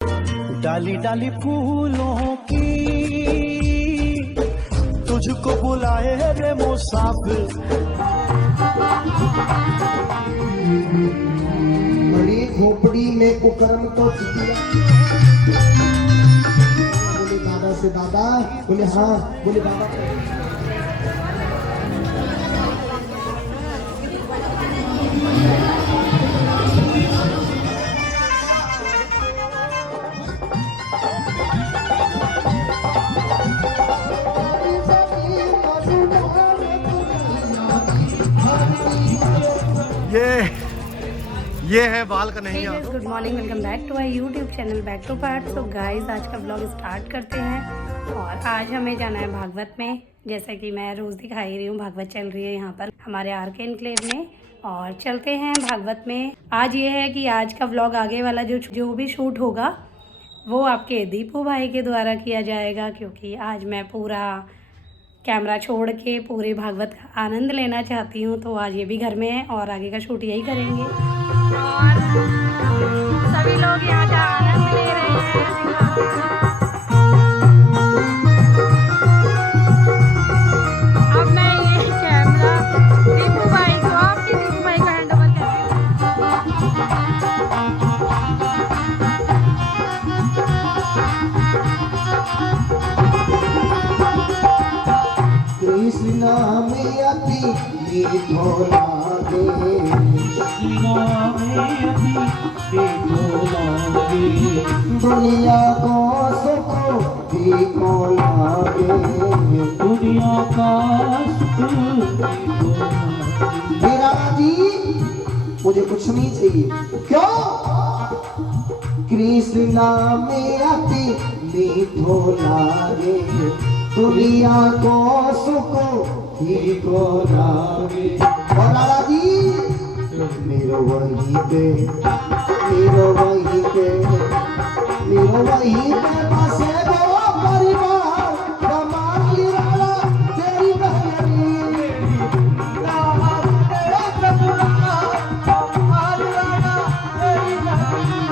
डाली डाली फूलों की तुझको बुलाए रे मुसाफिर। बड़ी झोपड़ी में कुकर्म तो चितिया। बोले दादा से दादा, बोले हाँ, बोले बाबा। ये है Bal Kanhaiya. Good morning, welcome back to our YouTube channel back to part. So guys, आज का व्लॉग स्टार्ट करते हैं और आज हमें जाना है भागवत में। जैसा कि मैं रोज़ दिखाई रही हूँ, भागवत चल रही है यहाँ पर हमारे आर.के. एनक्लेव में और चलते हैं भागवत में। आज ये है कि आज का व्लॉग आगे वाला जो भी शूट होगा वो आपके दीपू भाई के द्वारा किया जाएगा, क्योंकि आज मैं पूरा कैमरा छोड़ के पूरे भागवत का आनंद लेना चाहती हूँ। तो आज ये भी घर में है और आगे का शूट यही करेंगे और सभी लोग यहाँ का आनंद ले रहे हैं। अब मैं ये कैमरा दीपू भाई को, आपके दीपू भाई को हैंड ओवर कृष्ण में अति मीठो लागे, दुनिया को सुख फीको लागे, दुनिया का मेरा जी मुझे कुछ नहीं चाहिए। क्यों? कृष्ण में अति मीठो लागे, दुनिया को सुख फीको लागे। और लाला जी मेरो वहीं पे, मेरो वहीं पे, मेरो वहीं पे बसे दो परिवार, कमाई वाला तेरी बहनी, तेरा ससुरा, कमाई वाला तेरी बहनी।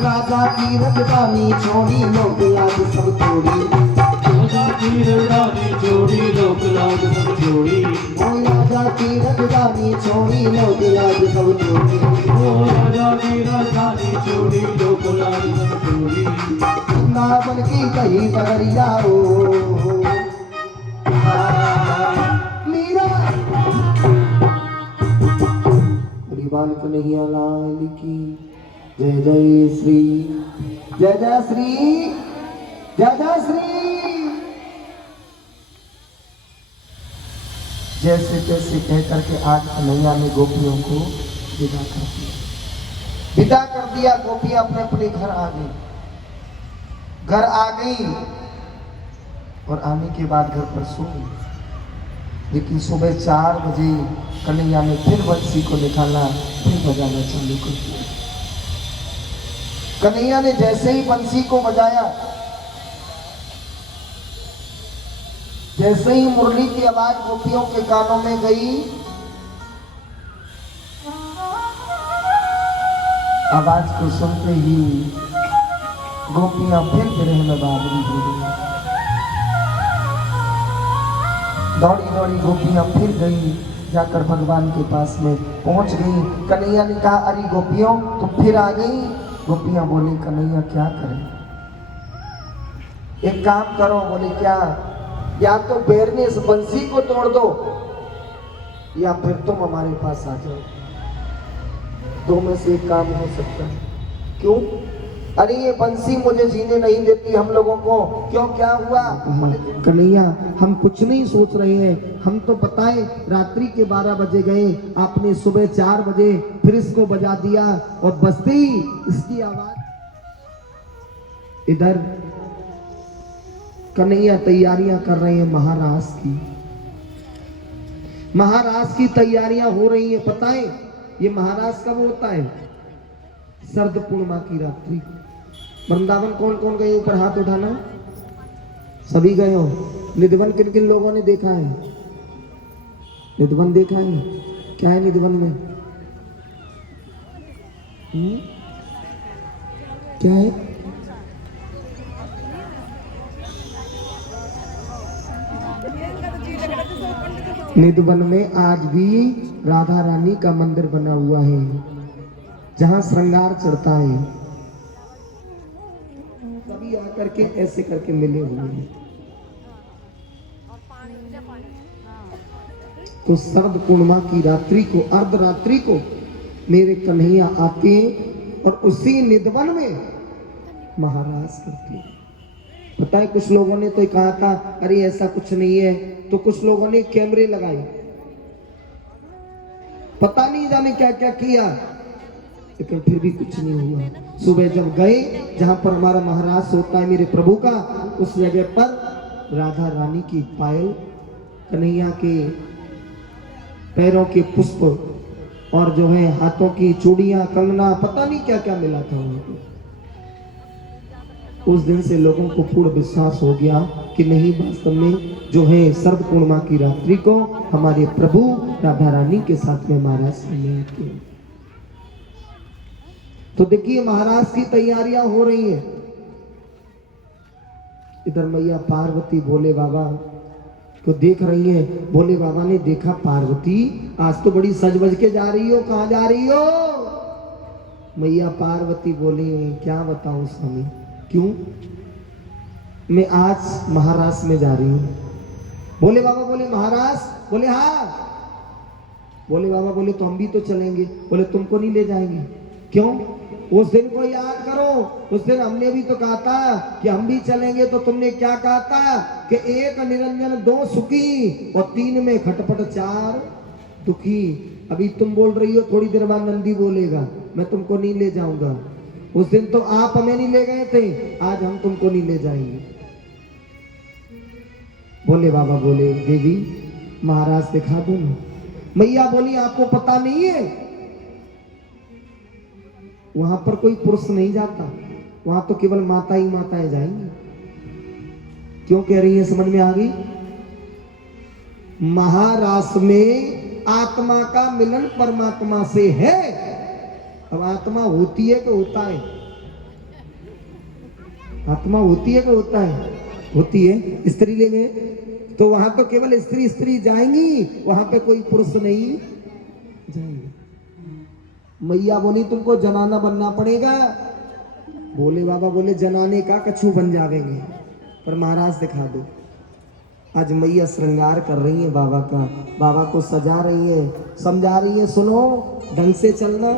राजा की राजधानी छोड़ी लोग लाज सब छोड़ी, राजा की राजधानी छोड़ी लोग लाज सब छोड़ी, ओ राजा की राजधानी छोड़ी लोग लाज सब छोड़ी, ओ राजा की राजधानी छोड़ी लोग लाज सब छोड़ी। वृंदावन की कही बगरिया हो मीरा, बाल कन्हैया लाल की जय जय श्री, जय जय श्री, जय जय श्री। जैसे तैसे कह करके आज कन्हैया ने गोपियों को विदा कर दिया, विदा कर दिया। गोपियां अपने अपने घर आ गई, घर आ गई और आने के बाद घर पर सो गई। लेकिन सुबह 4 बजे कन्हैया ने फिर बंसी को निकाला, फिर बजाना चालू कर दिया। कन्हैया ने जैसे ही बंसी को बजाया, जैसे ही मुरली की आवाज गोपियों के कानों में गई, आवाज को सुनते ही गोपियां फिर विरह में बावरी हो गई। दौड़ी दौड़ी गोपियां फिर गई, जाकर भगवान के पास में पहुंच गई। कन्हैया ने कहा, अरे गोपियों तुम फिर आ गई, गोपियां बोली कन्हैया क्या करें? एक काम करो। बोले क्या? या तो बैरने इस बंसी को तोड़ दो या फिर तुम हमारे पास आ जाओ। दो में से एक काम हो सकता है। क्यों? अरे ये बंसी मुझे जीने नहीं देती हम लोगों को। क्यों, क्या हुआ? कन्हैया हम कुछ नहीं सोच रहे हैं। हम तो बताए रात्रि के 12 बजे गए, आपने सुबह 4 बजे फिर इसको बजा दिया और बजते ही इसकी आवाज। इधर कन्हैया तैयारियां कर रहे हैं महाराज की। महाराज की तैयारियां हो रही है। पता है ये महाराज कब होता है? शरद पूर्णिमा की रात्रि। वृंदावन कौन कौन गए? ऊपर हाथ उठाना। सभी गए हो? निधिवन किन किन लोगों ने देखा है? निधिवन देखा है? क्या है निधिवन में? क्या है? निधिवन में आज भी राधा रानी का मंदिर बना हुआ है जहां श्रृंगार चढ़ता है। सभी आकर के ऐसे करके मिले हुए हैं। तो शरद पूर्णिमा की रात्रि को, अर्धरात्रि को मेरे कन्हैया आते हैं और उसी निधिवन में महाराज करते हैं। पता है कुछ लोगों ने तो कहा था अरे ऐसा कुछ नहीं है, तो कुछ लोगों ने कैमरे लगाए, पता नहीं जाने क्या क्या किया, लेकिन फिर भी कुछ नहीं हुआ। सुबह जब गए जहां पर हमारा महाराज होता है मेरे प्रभु का, उस जगह पर राधा रानी की पायल, कन्हैया के पैरों के पुष्प और जो है हाथों की चूड़ियां, कंगना, पता नहीं क्या क्या मिला था उनको। उस दिन से लोगों को पूर्ण विश्वास हो गया कि नहीं, वास्तव में जो है शरद पूर्णिमा की रात्रि को हमारे प्रभु राधा रानी के साथ में महाराज में आते हैं। तो देखिए महाराज की तैयारियां हो रही हैं। इधर मैया पार्वती भोले बाबा को देख रही है। भोले बाबा ने देखा पार्वती आज तो बड़ी सज बज के जा रही हो, कहां जा रही हो? मैया पार्वती बोली क्या बताऊं स्वामी, क्यों? मैं आज महाराज में जा रही हूं। भोले बाबा बोले महाराज? बोले हाँ। भोले बाबा बोले तो हम भी तो चलेंगे। बोले तुमको नहीं ले जाएंगे। क्यों? उस दिन को याद करो, उस दिन हमने भी तो कहा था कि हम भी चलेंगे, तो तुमने क्या कहा था कि 1 निरंजन 2 सुखी और 3 में खटपट 4 दुखी। अभी तुम बोल रही हो थोड़ी देर बाद नंदी बोलेगा मैं तुमको नहीं ले जाऊंगा। उस दिन तो आप हमें नहीं ले गए थे, आज हम तुमको नहीं ले जाएंगे। भोले बाबा बोले देवी महाराज दिखा दो ना। मैया बोली आपको पता नहीं है, वहां पर कोई पुरुष नहीं जाता, वहां तो केवल माता ही माताएं जाएंगी। क्यों कह रही है? समझ में आ गई? महाराष्ट्र में आत्मा का मिलन परमात्मा से है। अब आत्मा होती है कि होता है? आत्मा होती है कि होता है? होती है। स्त्री लेंगे तो वहां तो केवल स्त्री स्त्री जाएंगी, वहां पे कोई पुरुष नहीं जाएंगे। मैया बोली तुमको जनाना बनना पड़ेगा। भोले बाबा बोले जनाने का कछू बन जावेंगे, पर महाराज दिखा दो। आज मैया श्रृंगार कर रही है बाबा का, बाबा को सजा रही है, समझा रही है सुनो ढंग से चलना।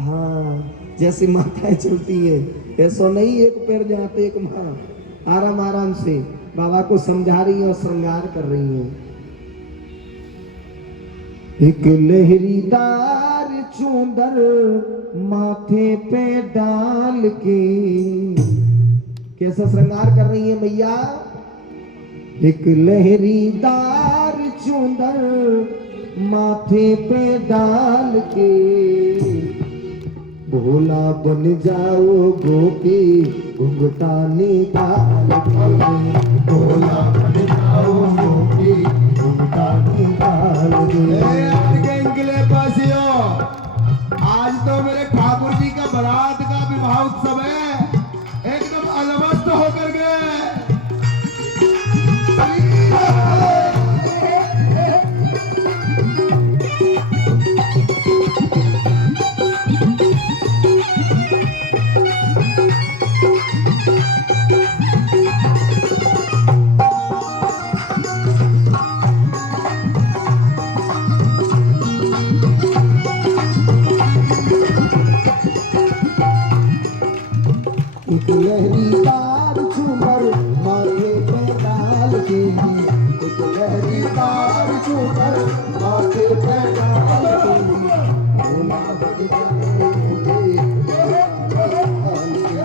हाँ जैसी माताएं चलती है ऐसा नहीं, एक पैर जाते एक माँ, आराम आराम से बाबा को समझा रही है और श्रृंगार कर रही है। एक लहरीदार चूंदर माथे पे डाल के, कैसा श्रृंगार कर रही है मैया? एक लहरीदार चूंदर माथे पे डाल के, भोला बन जाओ गोपी घुंघटा निकाल के, भोला बन जाओ गोपी घुंघटा निकाल के। आज तो मेरे ठाकुर जी का बारात का विवाह उत्सव है, एकदम अलमस्त होकर गए। एक लहरीदार झूमर माथे पे डाल के, एक लहरीदार झूमर माथे पे डाल के, भोला बन जाओ मुझे डाल के,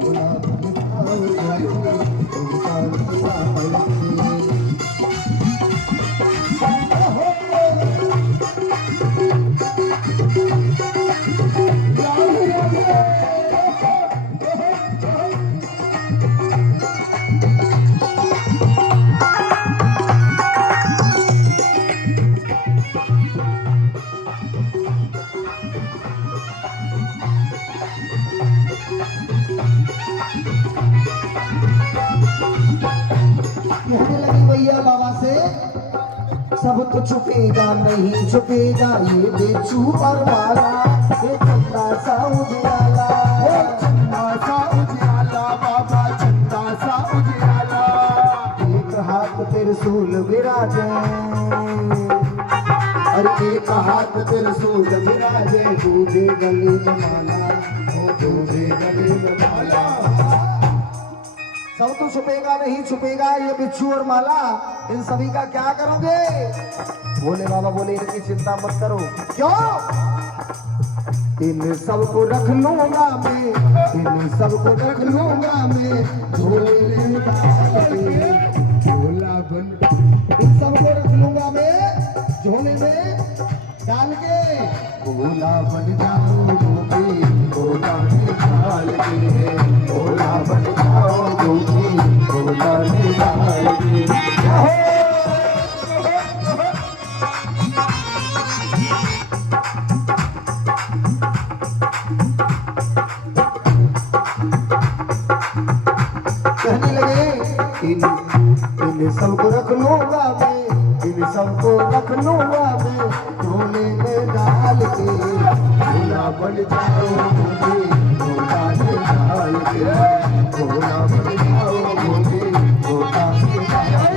भोला बन जाओ मुझे। कहने लगी भैया बाबा से, सब तो छुपेगा नहीं छुपेगा ये बेचू और माला, ये चंदा सा उजियाला, ये चंदा सा उजियाला बाबा चंदा सा उजियाला, एक हाथ त्रिशूल विराजे, अरे एक हाथ त्रिशूल विराजे, दूधे गले में माला, दूधे गले में माला। सब तो छुपेगा नहीं छुपेगा ये बिच्छू और माला, इन सभी का क्या करोगे? भोले बाबा बोले इनकी चिंता मत करो। क्यों? इन सबको रख लूंगा मैं, इन सबको रख लूंगा मैं, झोले में डाल के, भोला बन, इन सबको रख लूंगा मैं झोले में डाल के, भोला बन जाऊंगी, भोला निकाल के, भोला बन जाऊंगी, भोला निकाल के। कहने लगे इन सबको रख लूंगा मैं, इन सबको रख लूंगा मैं, झोले में डाल के, भोला बन जाओगे, भोला निकाल के, भोला बन जाओगे, भोला निकाल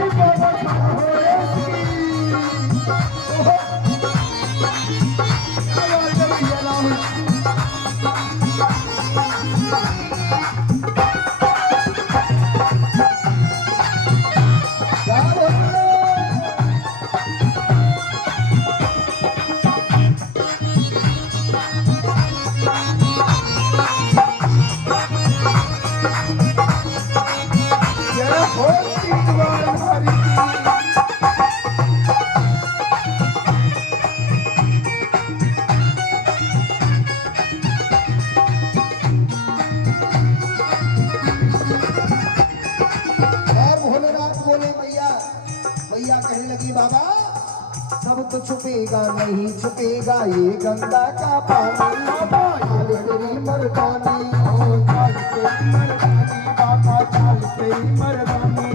बाबा, सब तो छुपेगा नहीं छुपेगा ये गंगा का पानी, चाल तेरी मर्दानी, चाल तेरी मर्दानी बाबा, चाल तेरी मर्दानी,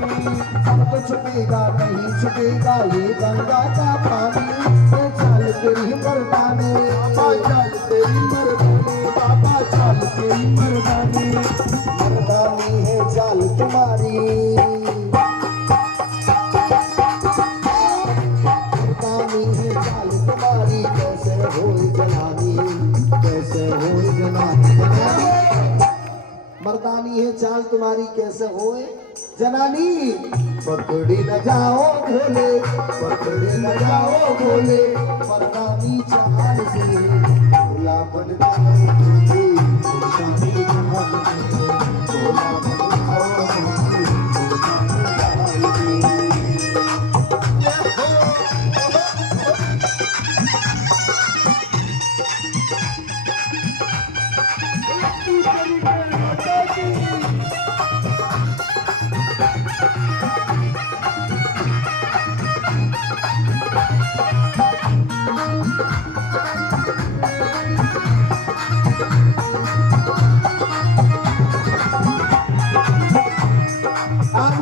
सब तो छुपेगा नहीं छुपेगा ये गंगा का पानी, चाल तेरी मर्दानी बाबा, चाल तेरी मर्दानी बाबा, चाल तेरी मर्दानी, मर्दानी है चाल तुम्हारी, मर्दानी है चाल तुम्हारी कैसे होए जनानी, पकड़ी न जाओ भोले, पकड़ी न जाओ भोले, मर्दानी चाल से भोला बन जाओगे, मर्दानी चाल से भोला बन जाओगे,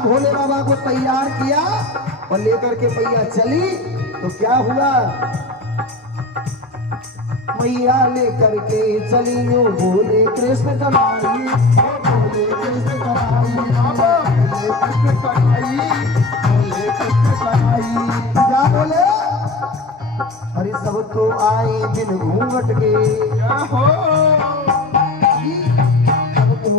भोले बाबा को तैयार किया और लेकर के मैया चली तो क्या हुआ, मैया लेकर के चली वो भोले कृष्ण कन्हैया, भोले कृष्ण कन्हैया, भोले कृष्ण कन्हैया, भोले कृष्ण कन्हैया। क्या बोले? अरे सब तो आए बिन घूंघट के, सब तो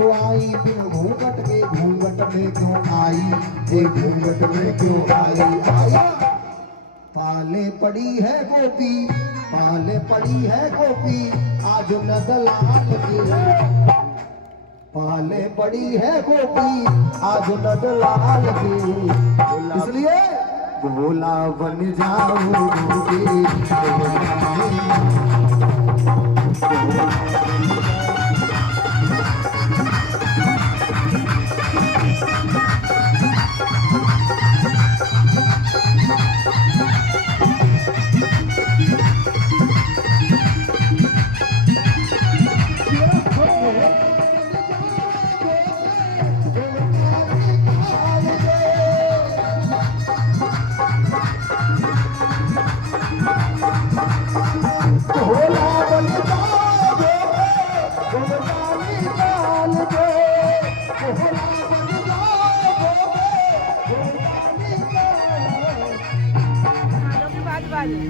एक घूंघट में क्यों आई आया। पाले पड़ी है गोपी, पाले पड़ी है गोपी, आज न दलाल की। पाले पड़ी है गोपी, आज न दलाल की। इसलिए भोला बन जाओगी।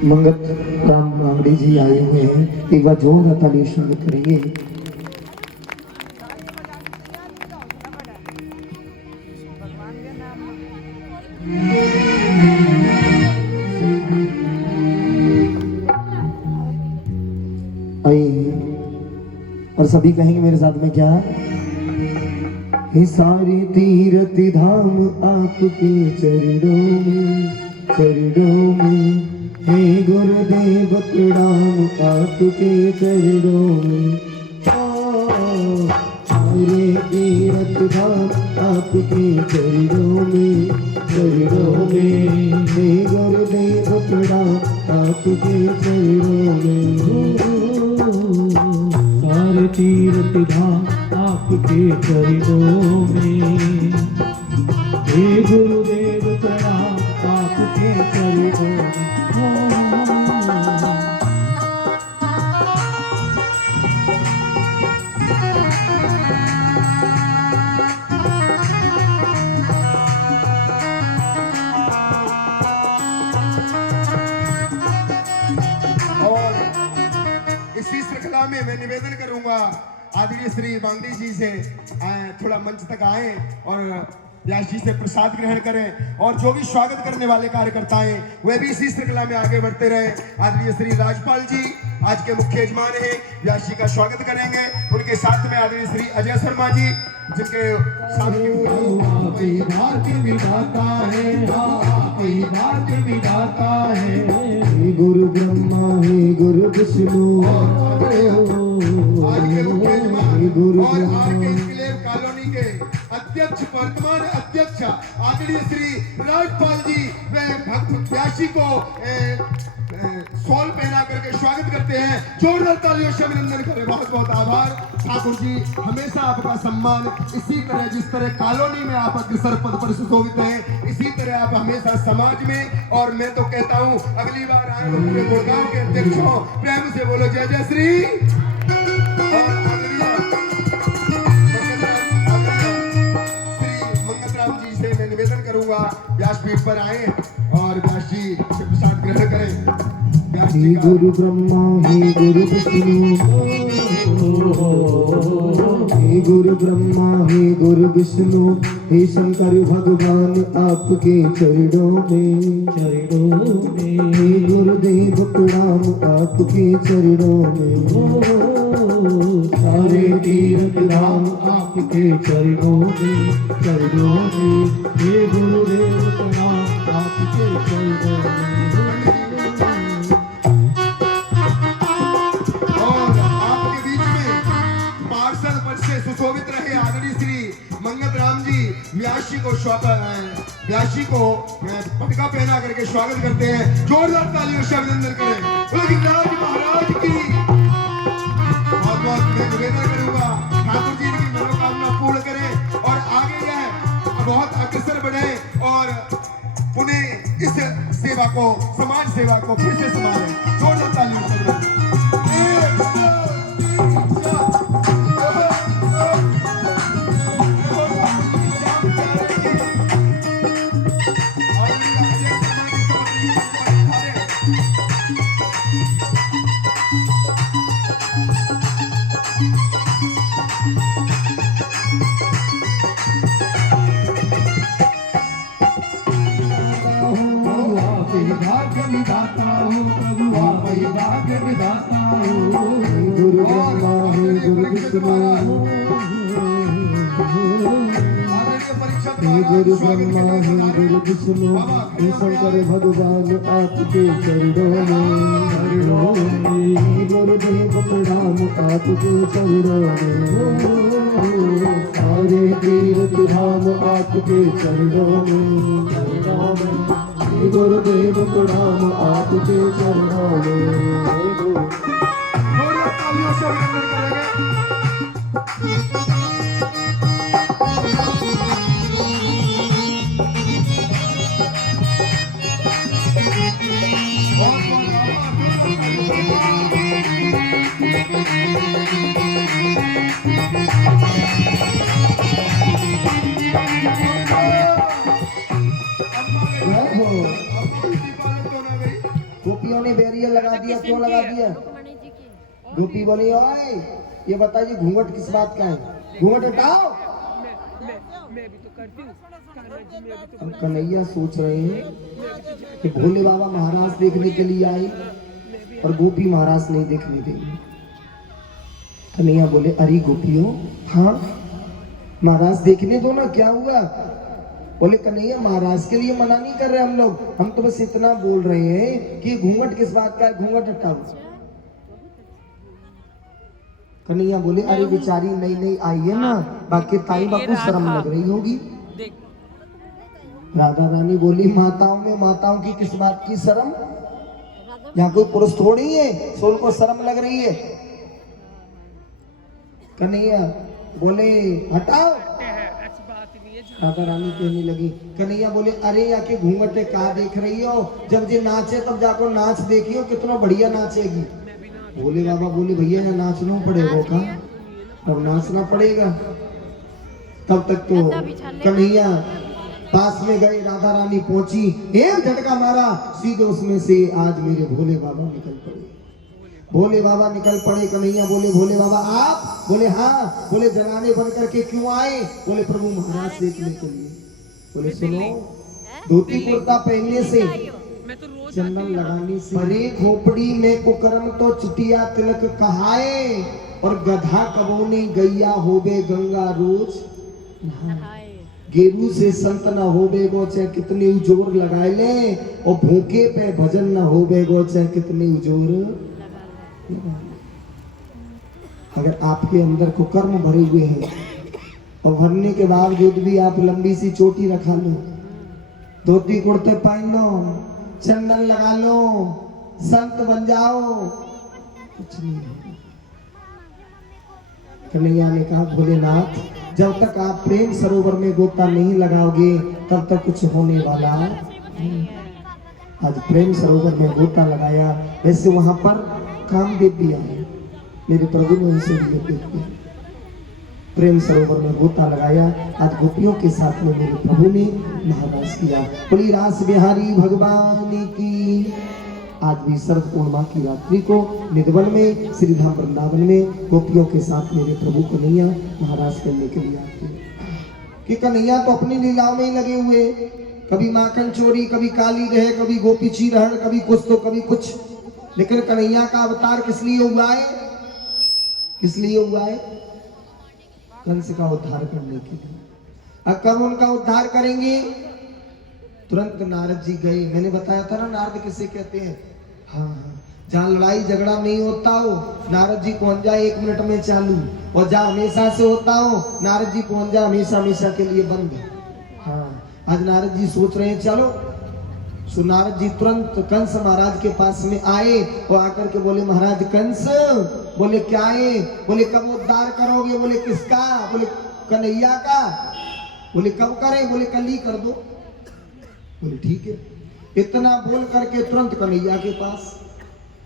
मंगत राम बावड़ी जी आए हुए हैं, एक बार जोर ताली शुरू करेंगे। आइए और सभी कहेंगे मेरे साथ में क्या। हे सारे तीर्थ धाम आपके चरणों में, चरणों में। हे गुरुदेव प्रणाम आपके चरणों में। सारे तीर्थ धाम आपके चरणों में, चरणों में। हे गुरुदेव प्रणाम आपके चरणों में। सारे तीर्थ धाम आपके चरणों में। हे गुरुदेव प्रणाम आपके चरणों में। इसी श्रृंखला में मैं निवेदन करूंगा आदरणीय श्री बांगड़ी जी से थोड़ा मंच तक आए और व्यास जी से प्रसाद ग्रहण करें, और जो भी स्वागत करने वाले कार्यकर्ता हैं वे भी इसी श्रृंखला में आगे बढ़ते रहे। आदरणीय श्री राजपाल जी आज के मुख्य यजमान हैं, व्यास जी का स्वागत करेंगे। उनके साथ में आदरणीय श्री अजय शर्मा जी, जिनके गुरु ब्रह्मा है गुरु विष्णु, और आरके इंक्लेव कॉलोनी के अध्यक्ष, वर्तमान अध्यक्ष आदरणीय श्री राजपाल जी वे भक्त व्यासी को शॉल पहना करके स्वागत करते हैं। जोरदार तालियों से अभिनंदन करें। बहुत बहुत आभार ठाकुर जी, हमेशा आपका सम्मान इसी तरह, जिस तरह कॉलोनी में आप अग्रसर पद पर सुशोभित हैं, इसी तरह आप हमेशा समाज में, और मैं तो कहता हूँ अगली बार आए तो पूरे गुड़गांव के अध्यक्षों प्रेम से बोलो जय जय श्री। निवेदन करूंगा व्यासपीठ पर आए और व्यास जी से प्रसाद ग्रहण करें। हे गुरु ब्रह्मा हे गुरु विष्णु, हे गुरु ब्रह्मा हे गुरु विष्णु, हे शंकर भगवान आपके चरणों में, चरणों में। हे गुरुदेव प्रणाम आपके चरणों में। सारे तीर्थ धाम आपके चरणों में, चरणों में। हे गुरुदेव प्रणाम आपके चरणों में। और आपके बीच में पार्षद पद से सुशोभित रहे आदरणीय श्री मंगत राम जी व्यासी को पटका पहना करके स्वागत करते हैं। जोरदार तालियों से अभिनंदन करें। गिरिराज महाराज की बहुत मैं निवेदन करूंगा ठाकुर जी की मनोकामना पूर्ण करें और आगे यह बहुत अग्रसर बढ़े और उन्हें इस सेवा को, समाज सेवा को फिर से संभालें। जोरदार तालियों से हे गुरु ब्रह्मा हे गुरु विष्णु हे शंकर भगवान आपके चरणों में हे गुरुदेव प्रणाम आपके चरणों में सारे तीर्थ धाम आपके चरणों में हे गुरुदेव प्रणाम आपके चरणों में। और तालियों से अभिनंदन करेंगे। गोपियों ने बैरियर लगा दिया, क्यों लगा दिया? गोपी बोली ओए ये बताइए घूंघट किस बात का है? घूंघट हटाओ। अब कन्हैया सोच रहे हैं कि भोले बाबा महाराज देखने के लिए आए और गोपी महाराज नहीं देखने देंगे। कन्हैया बोले अरे गोपियों, हाँ महाराज देखने दो ना, क्या हुआ? बोले कन्हैया महाराज के लिए मना नहीं कर रहे हम तो बस इतना बोल रहे हैं कि घूंघट किस बात का है, घूंघट हटाओ। कन्हैया बोले अरे बेचारी नई नई आई है ना, बाकी ताई बापू शर्म लग रही होगी। राधा रानी बोली माताओं में माताओं की किस बात की शर्म? यहाँ कोई पुरुष थोड़ी है सो उनको शर्म लग रही है। कन्हैया बोले हटाओ। राधा रानी कहने लगी, कन्हैया बोले अरे या के घूंघटे का देख रही हो, जब जे नाचे तब जाकर नाच देखियो कितना बढ़िया नाचेगी। भोले बाबा बोले भैया यहाँ नाचना पड़ेगा का? अब नाचना पड़ेगा। तब तक तो कन्हैया पास में गए, राधा रानी पहुंची, एक झटका मारा, सीधे उसमें से आज मेरे भोले बाबा निकल पड़े। भोले बाबा निकल पड़े। कन्हैया बोले भोले बाबा आप? बोले हाँ। बोले जनाने बन करके क्यों आए? बोले प्रभु महाराज देखने के लिए। बोले सुनो, धोती कुर्ता पहनने से, चंदन लगाने से, हरे खोपड़ी में कुकर्म तो चुटिया तिलक कहाए, और गधा कबोनी गैया होबे गंगा रोज गेरू से संत न होबे गो चाहे कितनी उजोर लगाए ले, और भूखे पे भजन न होबे गो चाहे कितनी उजोर। अगर आपके अंदर कुकर्म भरे हुए हैं और भरने के बावजूद भी आप लंबी सी चोटी रखा लो, धोती कुर्ते पहन लो, चंदन लगा लो, संत बन जाओ, कुछ नहीं होगा। कन्हैया ने कहा भोलेनाथ जब तक आप प्रेम सरोवर में गोता नहीं लगाओगे तब तक कुछ होने वाला नहीं। आज प्रेम सरोवर में गोता लगाया, वैसे वहां पर कामदेव भी आए, मेरे प्रभु ने उनसे भी किया। प्रेम सरोवर में गोता लगाया, आज गोपियों के साथ में मेरे प्रभु ने महाराज किया। बोली रास बिहारी भगवान की। आज भी शरद पूर्णिमा की रात्रि को निधवन में श्रीधाम वृंदावन में गोपियों के साथ मेरे प्रभु कन्हैया महाराज करने के लिए आते हैं। कि कन्हैया तो अपनी लीलाओं में ही लगे हुए, कभी माखन चोरी, कभी काली रहे, कभी गोपी चीरहरण, कभी कुछ तो कभी कुछ। लेकिन कन्हैया का अवतार किस लिए हुआ है? किस लिए हुआ है? कंस का उद्धार करने के लिए। अब कब उनका उद्धार करेंगे? तुरंत नारद जी गए। मैंने बताया था ना नारद किसे कहते हैं? हाँ, जहाँ लड़ाई झगड़ा नहीं होता हो नारद जी पहुंच जाए 1 मिनट में चालू, और जहाँ हमेशा से होता हो नारद जी पहुंच जाए हमेशा हमेशा के लिए बंद। हाँ, आज नारद जी सोच रहे हैं चलो। सो नारद जी तुरंत कंस महाराज के पास में आए और आकर के बोले महाराज कंस। बोले क्या है? बोले कब उद्धार करोगे? बोले किसका? बोले कन्हैया का। बोले कब करें? बोले कल ही कर दो। बोले ठीक है। इतना बोल करके तुरंत कन्हैया के पास।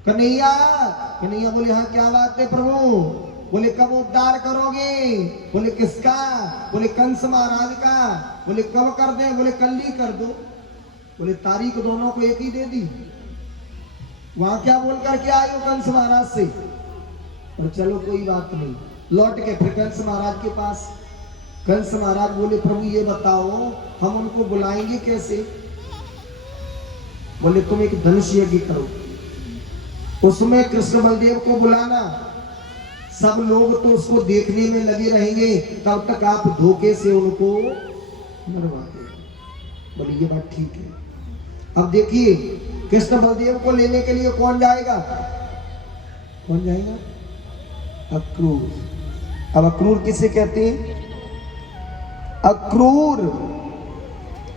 कन्हैया, कन्हैया बोले हाँ क्या बात है प्रभु? बोले कब उद्धार करोगे? बोले किसका? बोले कंस महाराज का। बोले कब कर दे? बोले कल ही कर दो। बोले तारीख दोनों को एक ही दे दी। वहां क्या बोल करके आए हो कंस महाराज से? और चलो कोई बात नहीं। लौट के फिर कंस महाराज के पास। कंस महाराज बोले प्रभु ये बताओ हम उनको बुलाएंगे कैसे? बोले तुम एक धनुष यज्ञ करो, उसमें कृष्ण बलदेव को बुलाना, सब लोग तो उसको देखने में लगे रहेंगे, तब तक आप धोखे से उनको मरवा दे। बोली ये बात ठीक है। अब देखिए कृष्ण बलदेव को लेने के लिए कौन जाएगा? कौन जाएगा? अक्रूर। अब अक्रूर किसे कहते हैं? अक्रूर,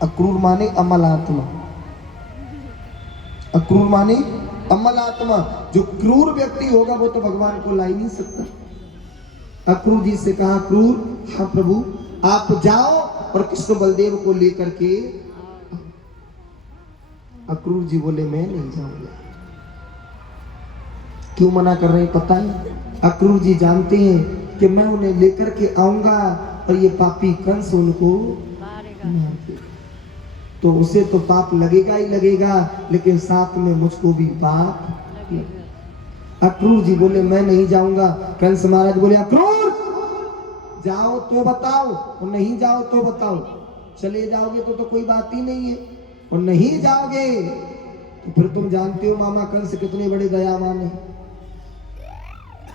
अक्रूर माने अमल आत्मा। अक्रूर माने अमल आत्मा। जो क्रूर व्यक्ति होगा वो तो भगवान को ला ही नहीं सकता। अक्रूर जी से कहा, अक्रूर, हाँ प्रभु आप जाओ और कृष्ण बलदेव को लेकर के। अक्रूर जी बोले मैं नहीं जाऊंगा। क्यों मना कर रहे हैं पता है? अक्रूर जी जानते हैं कि मैं उन्हें लेकर के आऊंगा और ये पापी कंस उनको मार देगा। तो उसे तो पाप लगेगा ही लगेगा, लेकिन साथ में मुझको भी पाप लगेगा। अक्रूर जी बोले मैं नहीं जाऊंगा। कंस महाराज बोले अक्रूर जाओ तो बताओ, और नहीं जाओ तो बताओ। चले जाओगे तो कोई बात ही नहीं है, और नहीं जाओगे तो फिर तुम जानते हो मामा कंस कितने बड़े दयावान हैं।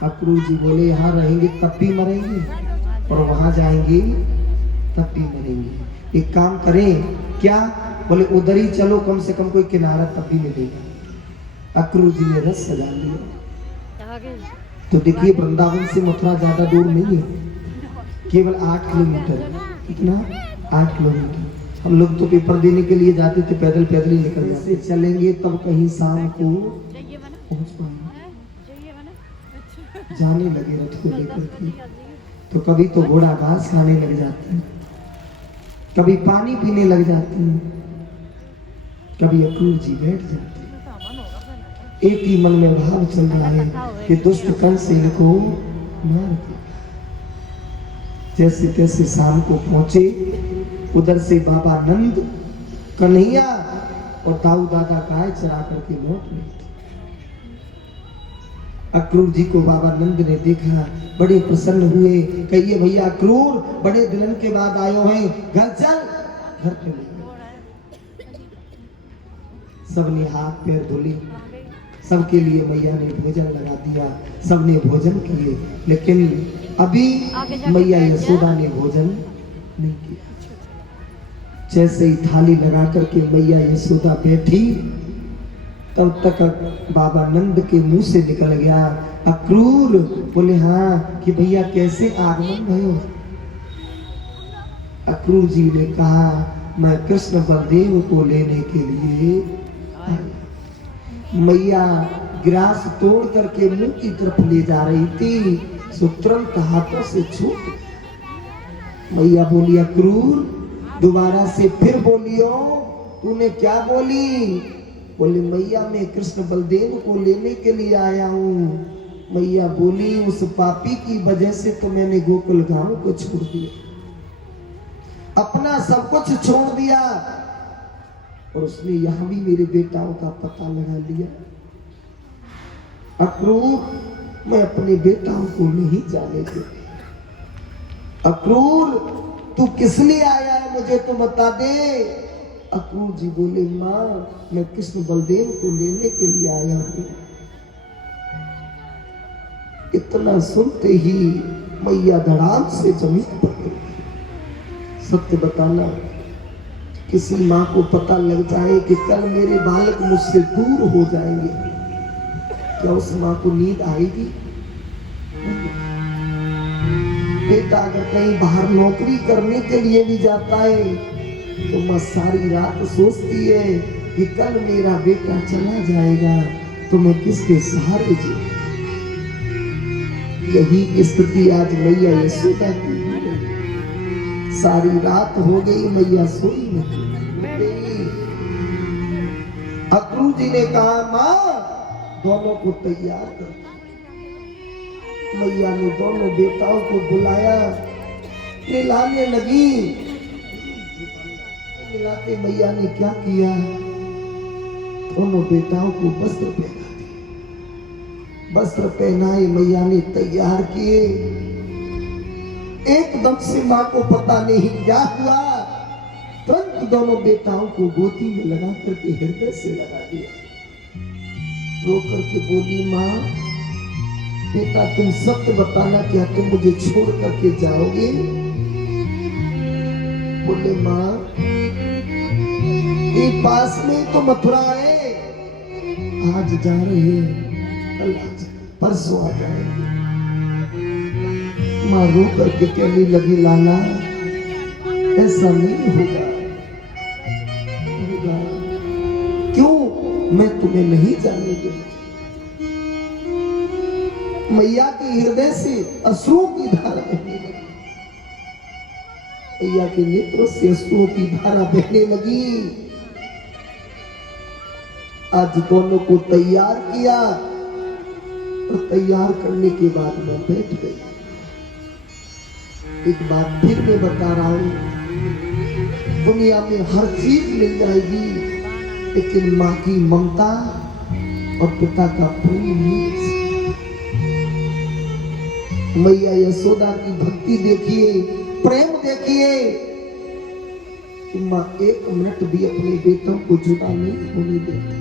अक्रूर जी बोले यहाँ रहेंगे तब भी मरेंगे, और वहां जाएंगे तब भी मरेंगे। एक काम करें क्या? बोले उधर ही चलो, कम से कम कोई किनारा तब भी मिलेगा। अक्रूर जी ने रथ सजा लिया। तो देखिए वृंदावन से मथुरा ज्यादा दूर नहीं है, केवल 8 किलोमीटर। कितना? 8 किलोमीटर। हम लोग तो पेपर देने के लिए जाते थे, पैदल पैदल ही निकल जाते। चलेंगे तब कहीं शाम को पहुंच पाएंगे। जाने लगे रथ को लेकर के, तो कभी तो घोड़ा घास खाने लग जाते हैं, कभी पानी पीने लग जाते हैं, कभी अक्रूर जी बैठ जाते हैं। एक ही मन में भाव चल रहा है कि दुष्ट कंस इनको मार दे। जैसे तैसे शाम को पहुंचे। उधर से बाबा नंद, कन्हैया और दाऊ दादा गाय चरा करके लौट रहे थे। अक्रूर जी को बाबा नंद ने देखा, बड़े प्रसन्न हुए। कहिए भैया अक्रूर बड़े दिनों के बाद आयो हैं, घर चल। घर पे ले सबने हाथ पैर धुले, सबके लिए मैया ने भोजन लगा दिया, सबने भोजन किए। लेकिन अभी मैया यशोदा ने भोजन नहीं किया। जैसे ही थाली लगा करके मैया यशोदा बैठी, तब तक बाबा नंद के मुंह से निकल गया अक्रूर। बोले हाँ कि भैया कैसे आगमन भयो? अक्रूर जी ने कहा मैं कृष्ण बलदेव को लेने के लिए आया। मैया ग्रास तोड़ करके मुंह की तरफ ले जा रही थी, सो तुरंत हाथों से छूट। मैया बोली अक्रूर दोबारा से फिर बोलियो, तूने क्या बोली? बोले मैया मैं कृष्ण बलदेव को लेने के लिए आया हूँ। मैया बोली उस पापी की वजह से तो मैंने गोकुल गांव को छोड़ दिया, अपना सब कुछ छोड़ दिया, और उसने यहां भी मेरे बेटाओं का पता लगा लिया। अक्रूर मैं अपने बेटाओं को नहीं जाने दे। अक्रूर तू किस लिए आया है मुझे तो बता दे। अक्रूर जी बोले माँ मैं कृष्ण बलदेव को लेने के लिए आया हूँ। इतना सुनते ही मैया धड़ाम से जमीन पर गिर गई। सत्य बताना, किसी माँ को पता लग जाए कि कल मेरे बालक मुझसे दूर हो जाएंगे, क्या उस माँ को नींद आएगी? बेटा अगर कहीं बाहर नौकरी करने के लिए भी जाता है तो माँ सारी रात सोचती है कि कल मेरा बेटा चला जाएगा तो मैं किसके सहारे जीऊं। यही स्थिति आज मैया यशोदा की हो गई। सारी रात हो गई मैया सोई नहीं। अक्रूर जी ने कहा माँ दोनों को तैयार कर। मैया ने दोनों बेटाओं को बुलाया, नहलाने लगी। नहलाते मैया ने क्या किया? दोनों बेटाओं को वस्त्र पहना दिए। वस्त्र पहनाए मैया ने तैयार किए। एकदम से माँ को पता नहीं क्या हुआ, तुरंत दोनों बेटाओं को गोदी में लगा करके हृदय से लगा दिया। रो करके बोली माँ बेटा तुम सत्य बताना, क्या तुम मुझे छोड़ करके जाओगे? बोले माँ ये पास में तो मथुरा है, आज जा रहे हैं, कल परसों आ जाएंगे। माँ रो करके कहने लगी लाला ऐसा नहीं होगा, क्यों? मैं तुम्हें नहीं जाने दूंगी। मैया के हृदय से अश्रुओं की धारा बहने लगी, मैया के नेत्रों से अश्रुओं की धारा बहने लगी। आज दोनों को तैयार किया और तैयार करने के बाद मैं बैठ गई। एक बात फिर मैं बता रहा हूं, दुनिया में हर चीज मिल जाएगी, लेकिन माँ की ममता और पिता का प्रेम नहीं। मैया यशोदा की भक्ति देखिए, प्रेम देखिए कि माँ एक मिनट भी अपने बेटों को जुदा नहीं होने देती।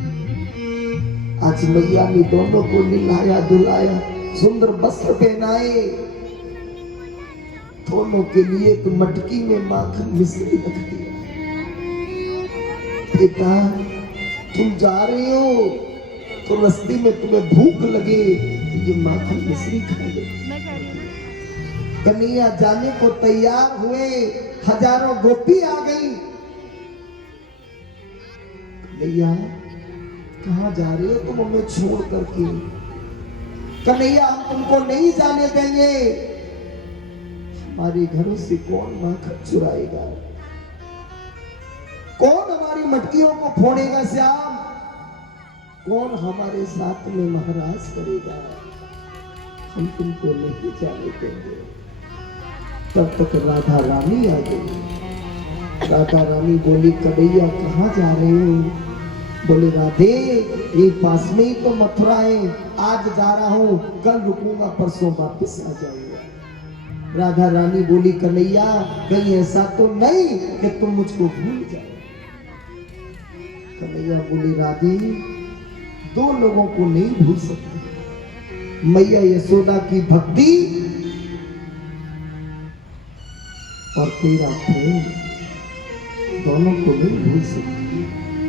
आज मैया ने दोनों को नहलाया धुलाया, सुंदर वस्त्र पहनाए, दोनों के लिए एक मटकी में माखन मिश्री रख दिया। बेटा तुम जा रहे हो तो रास्ते में तुम्हें भूख लगे तो ये माखन मिश्री खा ले। कन्हैया जाने को तैयार हुए, हजारों गोपी आ गई। कन्हैया कहाँ जा रहे हो तुम हमें छोड़ करके? कन्हैया हम तुमको नहीं जाने देंगे। हमारे घरों से कौन माखन चुराएगा? कौन हमारी मटकियों को फोड़ेगा श्याम? कौन हमारे साथ में महाराज करेगा? हम तुमको नहीं जाने देंगे। तब तक राधा रानी आ गई। राधा रानी बोली कन्हैया कहाँ जा रहे हो? बोले राधे ये पास में ही तो मथुरा है, आज जा रहा हूँ, कल रुकूंगा, परसों वापिस आ जाऊंगा। राधा रानी बोली कन्हैया कहीं ऐसा तो नहीं कि तुम मुझको भूल जाओ? कन्हैया बोली राधे दो लोगों को नहीं भूल सकती, मैया यशोदा की भक्ति और तेरा प्रेम, दोनों को नहीं भूल सकती।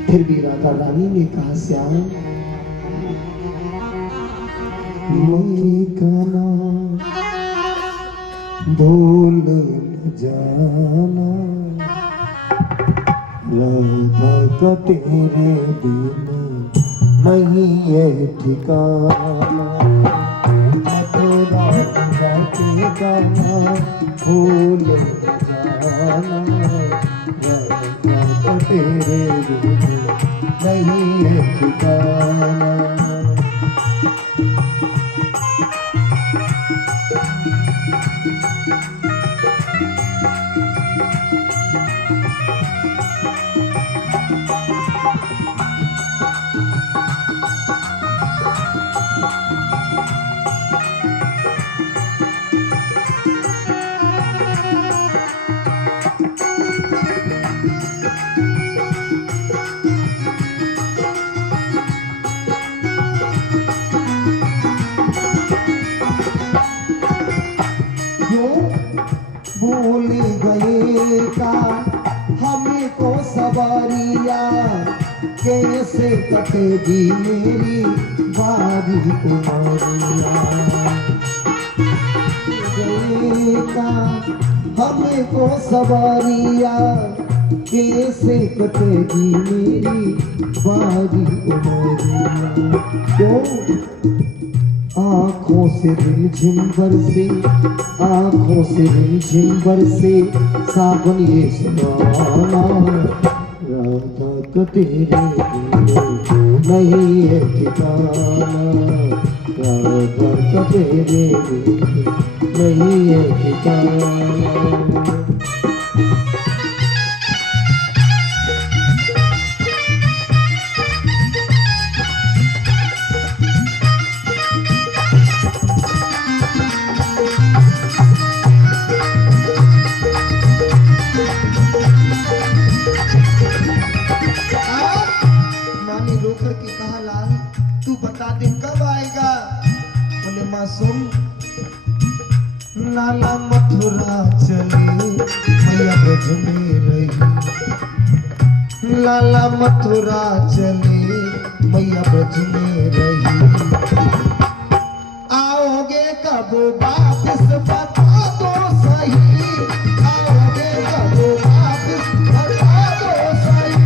फिर भी राधा रानी ने कहा श्याम मैं गाना भूल न जाना, राधा का तेरे बिन नहीं है ठिकाना, राधा के गाना भूल न जाना, राधा का तेरे बिन नहीं है ठिकाना। भूल गए का हमें को सवारिया, कैसे कटेगी मेरी बारी उमरिया। गए का हमें को सवारिया, कैसे कटेगी मेरी बारी उमरिया। क्यों आँखों से रिमझिम बरसे, आँखों से रिमझिम बरसे सावन ये सुहाना, राधा का तेरे बिन नहीं है ठिकाना, राधा का तेरे बिन नहीं है ठिकाना। सुन नाला मथुरा चले, मैया ब्रज में रही। लाला मथुरा चले मैया ब्रज में रही। आओगे कब वापस बता दो सही, आओगे कब वापस बता दो सही।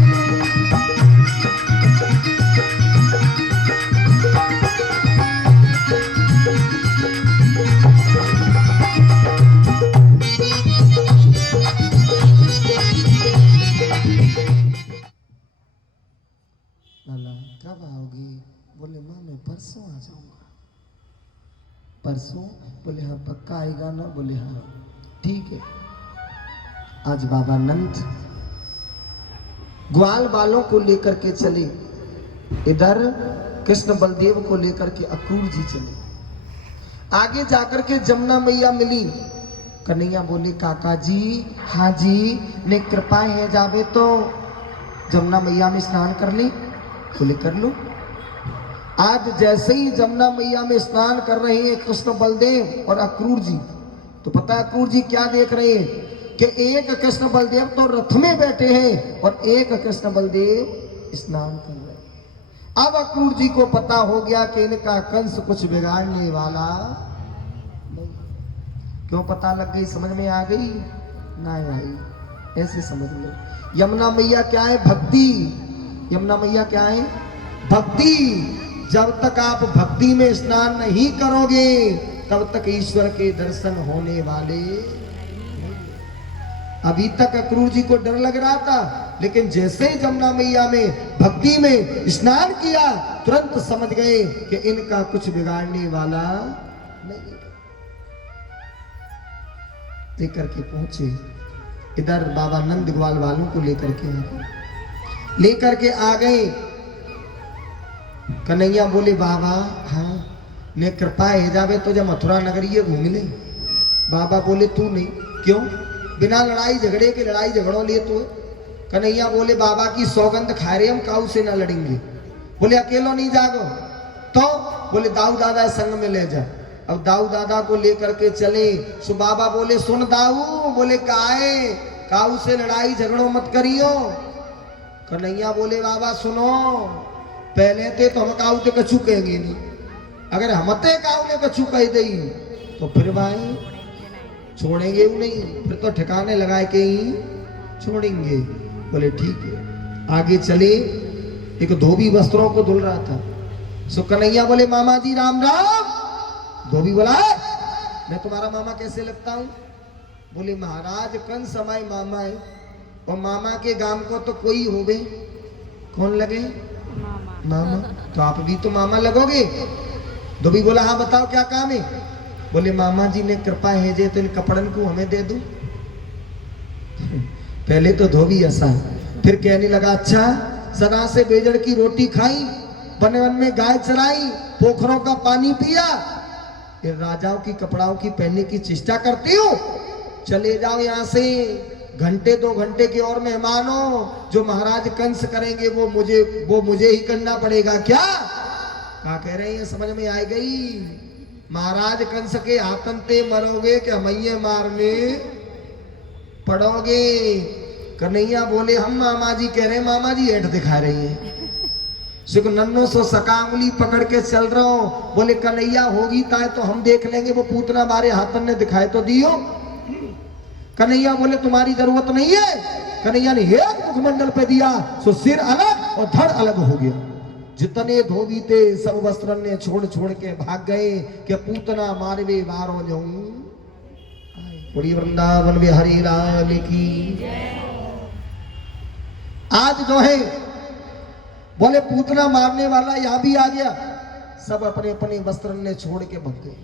लाला कब आओगी? बोले माँ मैं परसों आ जाऊंगा। परसों? बोले हाँ पक्का आएगा ना? बोले हाँ ठीक है। आज बाबा नंद ग्वाल बालों को लेकर के चले, इधर कृष्ण बलदेव को लेकर के अक्रूर जी चले। आगे जाकर के जमुना मैया मिली। कन्हैया बोले काका जी, हाँ जी, ने कृपा है जावे तो जमुना मैया में स्नान कर ली? बोले कर लो। आज जैसे ही जमुना मैया में स्नान कर रहे हैं कृष्ण बलदेव और अक्रूर जी, तो पता है अक्रूर जी क्या देख रहे हैं कि एक कृष्ण बलदेव तो रथ में बैठे हैं और एक कृष्ण बलदेव स्नान कर रहे हैं। अब अक्रूर जी को पता हो गया कि इनका कंस कुछ बिगाड़ने वाला नहीं। क्यों पता लग गई? समझ में आ गई? ना आई, ऐसे समझ लो। यमुना मैया क्या है? भक्ति। यमुना मैया क्या है? भक्ति। जब तक आप भक्ति में स्नान नहीं करोगे तब तक ईश्वर के दर्शन होने वाले नहीं। अभी तक अक्रूर जी को डर लग रहा था, लेकिन जैसे ही जमुना मैया में भक्ति में स्नान किया तुरंत समझ गए कि इनका कुछ बिगाड़ने वाला नहीं। लेकर के पहुंचे, इधर बाबा नंद ग्वाल वालों को लेकर के आ गए। लेकर के आ गए। कन्हैया बोले बाबा हाँ ने कृपा है जावे तो जब मथुरा नगरी घूम ले। बाबा बोले तू नहीं। क्यों? बिना लड़ाई झगड़े के, लड़ाई झगड़ों लिए तो। कन्हैया बोले बाबा की सौगंध खा रहे हम, काऊ से ना लड़ेंगे। बोले अकेलो नहीं जागो तो? बोले दाऊ दादा संग में ले जा। अब दाऊ दादा को लेकर के चले। सो बाबा बोले सुन दाऊ, बोले काहे? काऊ से लड़ाई झगड़ों मत करियो। कन्हैया बोले बाबा सुनो, पहले ते तो हम काऊ ते कछु कहेंगे नहीं, अगर हमते काऊ ने कछु कह दी तो फिर भाई छोड़ेंगे नहीं, फिर तो ठिकाने लगाए के ही छोड़ेंगे। बोले ठीक है। आगे चले। एक धोबी वस्त्रों को धुल रहा था। सो कन्हैया बोले मामा जी राम राम। धोबी बोला मैं तुम्हारा मामा कैसे लगता हूँ? बोले महाराज कंस हमारे मामा है और मामा के गांव को तो कोई होवे, कौन लगे? मामा। तो आप भी तो मामा लगोगे। धोबी बोला हाँ बताओ क्या काम है? बोले मामा जी ने कृपा है जे तो इन कपड़न को हमें दे दो। पहले तो धोबी हंसा, फिर कहने लगा अच्छा सदा से बेजड़ की रोटी खाई, वन वन में गाय चराई, पोखरों का पानी पिया, ये राजाओं की कपड़ाओं की पहनने की चेष्टा करती हो? चले जाओ यहाँ से। घंटे 2 घंटे के और मेहमान हो, जो महाराज कंस करेंगे वो मुझे ही करना पड़ेगा। क्या कह रहे हैं? समझ में आ गई? महाराज कंस के हाथन ते मरोगे कि हमैये मारने पड़ोगे। कन्हैया बोले हम मामा जी कह रहे हैं, मामा जी हेठ दिखा रही है। सिर्फ नन्नो सो सकांगुली पकड़ के चल रहा हूं। बोले कन्हैया होगी ताए तो हम देख लेंगे, वो पूतना मारे हाथन ने दिखाए तो दियो। कन्हैया बोले तुम्हारी जरूरत नहीं है। कन्हैया ने एक मुखमंडल पे दिया, सो सिर अलग और धड़ अलग हो गया। जितने धोबी थे सब वस्त्र ने छोड़ छोड़ के भाग गए कि पूतना मारवे बारो जाऊं। बड़ी वृंदावन बिहारी लाल की। आज जो है बोले पूतना मारने वाला यहां भी आ गया। सब अपने अपने वस्त्र ने छोड़ के भाग गए।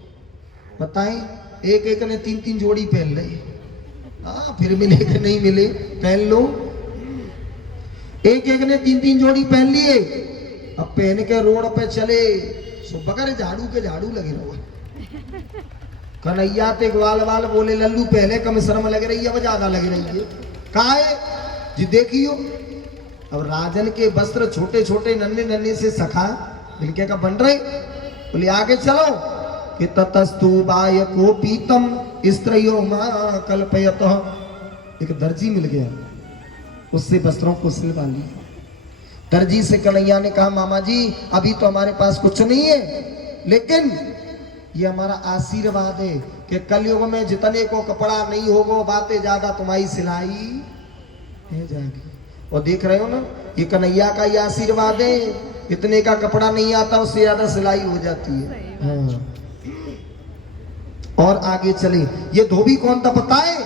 बताएं, एक एक ने 3-3 जोड़ी पहन ली। फिर मिले कि नहीं मिले, पहन लो। एक एक ने 3-3 जोड़ी पहन लिए। अब पहन के रोड पे चले, सो बगैर झाड़ू के झाड़ू लगे रहो। कन्हैया ते ग्वाल वाल बोले लल्लू पहले कम शर्म लग रही है, अब ज्यादा लग रही है। कहा है जी देखियो। अब राजन के वस्त्र छोटे छोटे नन्हे नन्हे से सखा मिलके का बन रहे। बोले आगे चलो कि ततस्तु बाय को पीतम स्त्रियो मां कल्पयत। एक दर्जी मिल गया, उससे वस्त्रों को सिलवा लिया। दर्जी से कन्हैया ने कहा मामा जी अभी तो हमारे पास कुछ नहीं है, लेकिन ये हमारा आशीर्वाद है कि कलयुग में जितने को कपड़ा नहीं होगा बातें ज्यादा तुम्हारी सिलाई है जाएगी। और देख रहे हो ना, ये कन्हैया का ये आशीर्वाद है, इतने का कपड़ा नहीं आता उससे ज्यादा सिलाई हो जाती है। हाँ। और आगे चले, ये धोबी कौन था पता है?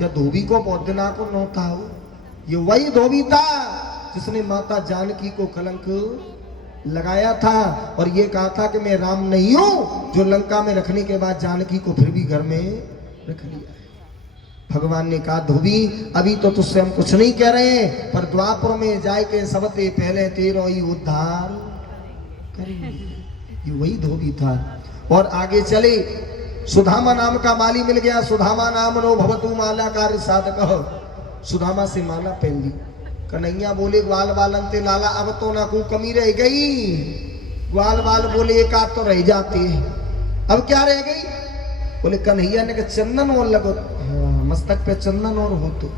जब धोबी को बहुत दिना को नौता हो, ये वही धोबी था जिसने माता जानकी को कलंक लगाया था और ये कहा था कि मैं राम नहीं हूं, जो लंका में रखने के बाद जानकी को फिर भी घर में रख लिया है। भगवान ने कहा धोबी अभी तो तुझसे हम कुछ नहीं कह रहे हैं, पर द्वापर में जाए के सबते पहले तेरो ही उद्धार करेंगे। ये वही धोबी था। और आगे चले, सुदामा नाम का माली मिल गया। सुदामा नाम नो भवतु माला कार्य साधक। सुदामा से माला पहन ली। कन्हैया बोले ग्वाल बालन ते लाला अब तो ना कोई कमी रह गई। ग्वाल बाल बोले एक आध तो रह जाती है, अब क्या रह गई? बोले कन्हैया ने कहा चंदन और लगो। हाँ, मस्तक पे चंदन और हो तो।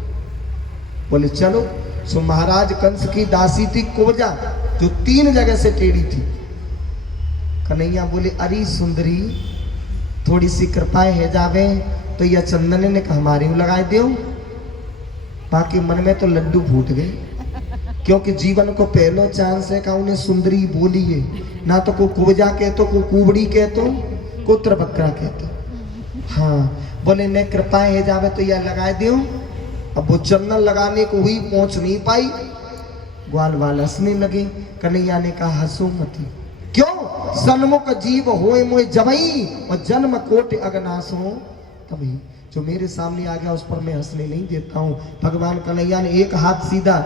बोले चलो। सो महाराज कंस की दासी थी कोजा, जो 3 जगह से टेढ़ी थी। कन्हैया बोले अरे सुंदरी थोड़ी सी कृपा है जावे तो यह चंदन ने कहा हमारे लगाए दो। बाकी मन में तो लड्डू फूट गए, क्योंकि जीवन को पहलो चांस है का उन्हें सुंदरी बोली है ना, तो को कुबजा कहतो, को कुबड़ी कहतो, को त्रिबक्रा कहतो। हाँ बोले ने कृपा है जावे तो यह लगाए दो। अब वो चंदन लगाने को हुई, पहुंच नहीं पाई। ग्वाल वाल हंसने लगे। कन्हैया ने कहा हंसो मती, क्यों? सन्मुख जीव होए मोए जबई और जन्म कोटि अगनाश हो तभी। जो मेरे सामने आ गया उस पर मैं हंसने नहीं देता हूँ। भगवान कन्हैया ने एक हाथ सीधा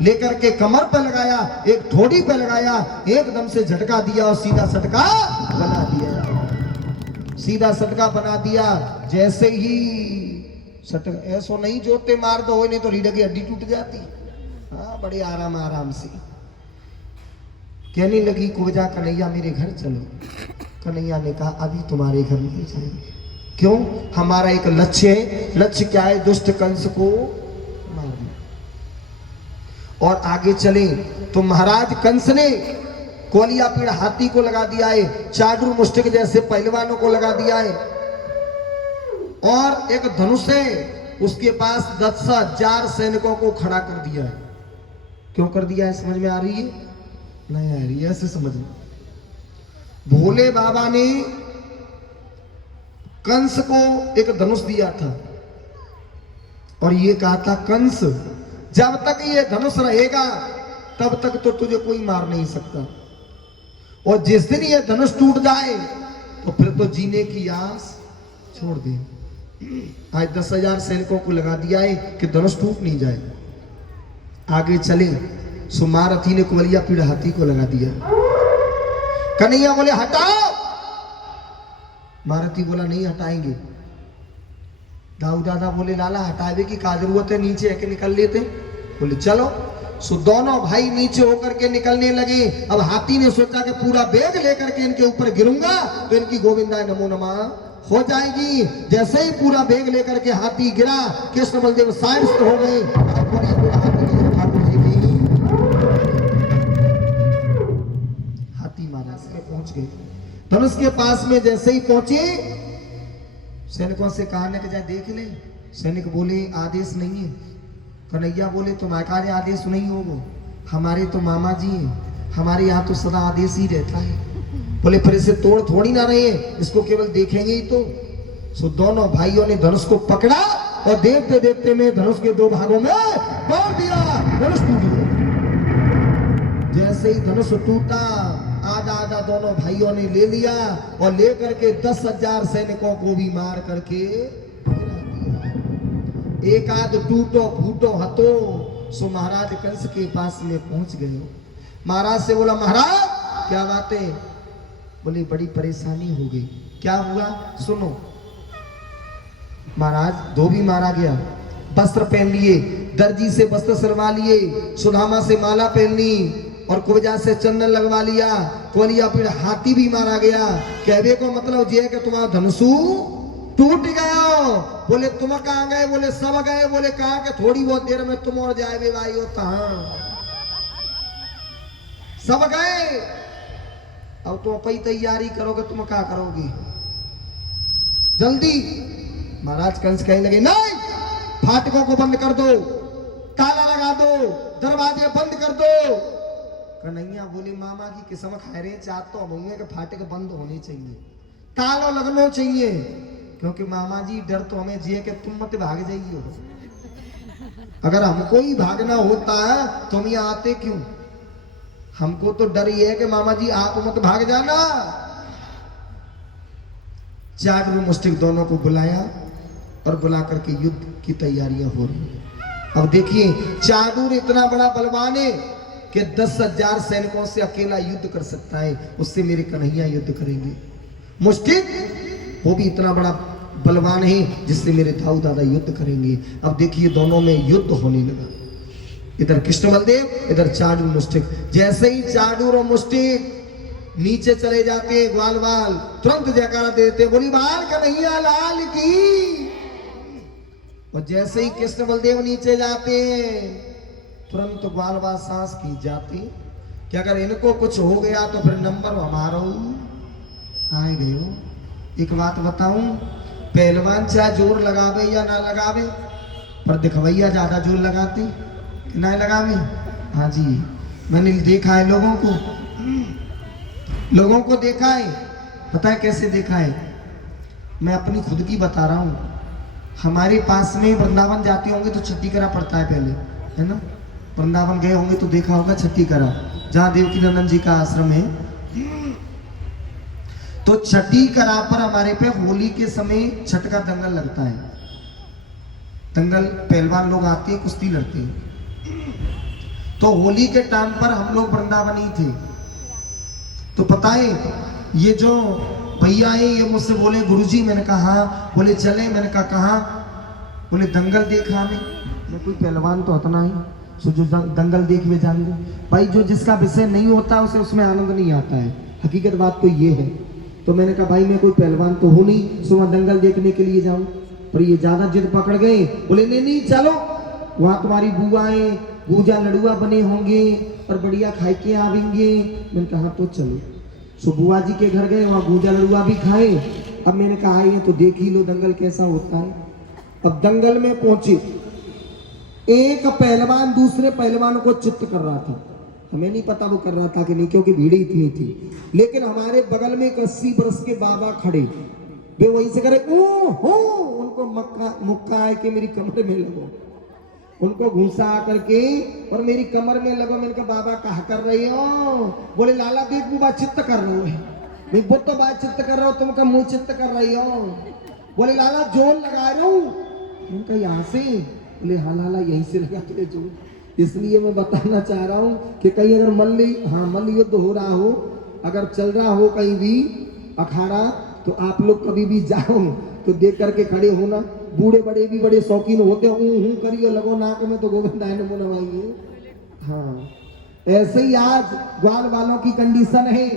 लेकर के कमर पर लगाया, एक ठोड़ी पे लगाया, एकदम से झटका दिया और सीधा सटका बना दिया। सीधा सटका बना दिया। जैसे ही सटक ऐसो नहीं जोते मार दो, नहीं तो रीढ़ की हड्डी टूट जाती। हाँ बड़े आराम आराम से कहने लगी कुबजा कन्हैया मेरे घर चलो। कन्हैया ने कहा अभी तुम्हारे घर नहीं जाएंगे। क्यों? हमारा एक लक्ष्य है। लक्ष्य क्या है? दुष्ट कंस को मारना। और आगे चले तो महाराज कंस ने कोलिया पीड़ हाथी को लगा दिया है, चाडूर मुष्टिक जैसे पहलवानों को लगा दिया है, और एक धनुष है उसके पास 10,000 सैनिकों को खड़ा कर दिया है। क्यों कर दिया है समझ में आ रही है? नहीं आ रही है, ऐसे समझ में। भोले बाबा ने कंस को एक धनुष दिया था और ये कहा था कंस जब तक ये धनुष रहेगा तब तक तो तुझे कोई मार नहीं सकता, और जिस दिन ये धनुष टूट जाए तो फिर तो जीने की आस छोड़ दे। आज 10,000 सैनिकों को लगा दिया है कि धनुष टूट नहीं जाए। आगे चले सो महारथी ने कुवलिया पीड़ हाथी को लगा दिया। कन्हैया बोले हटाओ। महारथी बोला नहीं हटाएंगे। दाऊ दादा बोले लाला हटावे की क्या जरूरत है, नीचे है निकल लेते। बोले चलो। सो दोनों भाई नीचे होकर के निकलने लगे। अब हाथी ने सोचा कि पूरा बैग लेकर के इनके ऊपर गिरूंगा तो इनकी गोविंदा नमो नमः हो जाएगी। जैसे ही पूरा बैग लेकर के हाथी गिरा, कृष्ण बलदेव साइंस हो गए। हाथी महाराज के पहुंच गए। धनुष के पास में जैसे ही पहुंचे सैनिकों से कहा ने जाए देख ले। सैनिक बोले आदेश नहीं है। कन्हैया बोले तुम्हारे आदेश नहीं होगा, हमारे तो मामा जी हैं, हमारे यहाँ तो सदा आदेश ही रहता है। बोले फिर इसे तोड़ थोड़ी ना रहे, इसको केवल देखेंगे ही तो। सो दोनों भाइयों ने धनुष को पकड़ा और देखते देखते में धनुष के 2 भागों में तोड़ दिया। धनुष टूट गया। जैसे ही धनुष टूटा आधा आधा दोनों भाइयों ने ले लिया और लेकर के 10,000 सैनिकों को भी मार करके गिरा दिया। एक आध टूटो फूटो हतो सो महाराज कंस के पास में पहुंच गए। महाराज से बोला महाराज क्या बात है? बोले बड़ी परेशानी हो गई। क्या हुआ सुनो। महाराज धोबी मारा गया, वस्त्र पहन लिए, दर्जी से वस्त्र सिलवा लिए, सुदामा से माला पहन ली और कुबजा से चंदन लगवा लिया। कोलिया पीड़ हाथी भी मारा गया। कहने को मतलब ये है कि तुम्हारा धनुषु टूट गया। बोले तुम कहाँ गए? बोले सब गए। बोले कहाँ के? थोड़ी बहुत देर में तुम और जाए बे भाई। कहाँ सब गए। अब तुम अपनी तैयारी करोगे, तुम क्या करोगे? जल्दी। महाराज कंस कहने लगे नहीं, फाटकों को बंद कर दो, ताला लगा दो, दरवाजे बंद कर दो। कन्हैया बोले मामा की किस्म खा रहे, चाहत तो हम के फाटक बंद होने चाहिए, ताला लगना चाहिए, क्योंकि मामा जी डर तो हमें जिए कि तुम मत भाग जाइए। अगर हमको ही भागना होता है तो हम यहाँ आते क्यों? हमको तो डर ही है कि मामा जी आप मत भाग जाना। चाडूर मुस्टिक दोनों को बुलाया और बुला करके युद्ध की तैयारियां हो रही है। अब देखिए चाडूर इतना बड़ा बलवान है कि 10,000 सैनिकों से अकेला युद्ध कर सकता है, उससे मेरे कन्हैया युद्ध करेंगे। मुस्टिक वो भी इतना बड़ा बलवान है जिससे मेरे दाऊ दादा युद्ध करेंगे। अब देखिए दोनों में युद्ध होने लगा, इधर कृष्ण बलदेव, इधर चाडूर मुस्टिक। जैसे ही चाडूर और मुस्टिक नीचे चले जाते ग्वाल बाल तुरंत जयकारा देते, बोली बाल कन्हैया लाल की। और जैसे ही कृष्ण बलदेव नीचे जाते तुरंत ग्वाल बाल सांस की जाती कि अगर इनको कुछ हो गया तो फिर नंबर हमारा आए गए। एक बात बताऊं, पहलवान चाहे जोर लगावे या ना लगावे, पर दिखवैया ज्यादा जोर लगाते कि ना लगावे। हाँ जी, मैंने देखा है लोगों को देखा है। पता है कैसे देखा है? मैं अपनी खुद की बता रहा हूँ। हमारे पास में वृंदावन जाते होंगे तो छठी करा पड़ता है पहले, है ना? वृंदावन गए होंगे तो देखा होगा छठी करा, जहाँ देवकी नंदन जी का आश्रम है। तो छठी करा पर हमारे पे होली के समय छठ का दंगल लगता है। दंगल पहलवान लोग आते हैं, कुश्ती लड़ते हैं। तो होली के टाइम पर हम लोग वृंदावन ही थे। तो पता है ये जो भैया है ये मुझसे बोले गुरुजी, मैंने कहा बोले चले, मैंने कहा कहाँ? बोले दंगल देखा हमें। मैं कोई पहलवान तो हतना ही सो जो दंगल देख में जाएंगे भाई, जो जिसका विषय नहीं होता उसे उसमें आनंद नहीं आता है। हकीकत बात तो ये है। तो मैंने कहा भाई मैं कोई पहलवान तो हूँ नहीं, सो वहाँ दंगल देखने के लिए जाऊँ। पर ये ज्यादा जिद पकड़ गए, बोले नहीं चलो, वहाँ तुम्हारी बुआएं पूजा लड़ुआ बने होंगे और बढ़िया खाए के आवेंगे। मैंने कहा तो चलो। सो बुआ जी के घर गए, वहाँ पूजा लड़ुआ भी खाए। अब मैंने कहा ये तो देख ही लो दंगल कैसा होता है। अब दंगल में पहुंचे, एक पहलवान दूसरे पहलवान को चित्त कर रहा था। हमें नहीं पता वो कर रहा था कि नहीं, क्योंकि भीड़ इतनी थी। लेकिन हमारे बगल में 80 वर्ष के बाबा खड़े, वे वहीं से करे ओ हो, उनको मुक्का है कि मेरी कमर में लगो, उनको घूसा आकर के और मेरी कमर में लगो। मैंने कहा बाबा कहा कर रहे हो? बोले लाला देख बुआ चित्त कर रहे हो। नहीं वो तो बात चित्त कर रहा हो, तुम का मुंह चित्त कर रही हो। बोले लाला जोर लगा रहे हो। मैंने कहा यहाँ से? बोले हाँ लाला यहीं से लगाते जोर। इसलिए मैं बताना चाह रहा हूँ कि कहीं अगर मल्ल युद्ध हो रहा हो, अगर चल रहा हो कहीं भी अखाड़ा, तो आप लोग कभी भी जाओ तो देख करके खड़े होना। बूढ़े बड़े भी बड़े शौकीन होते हैं, करिए लगो नाक में तो गोविंद आए नमो नमाइए। हाँ, ऐसे ही आज ग्वाल वालों की कंडीशन है।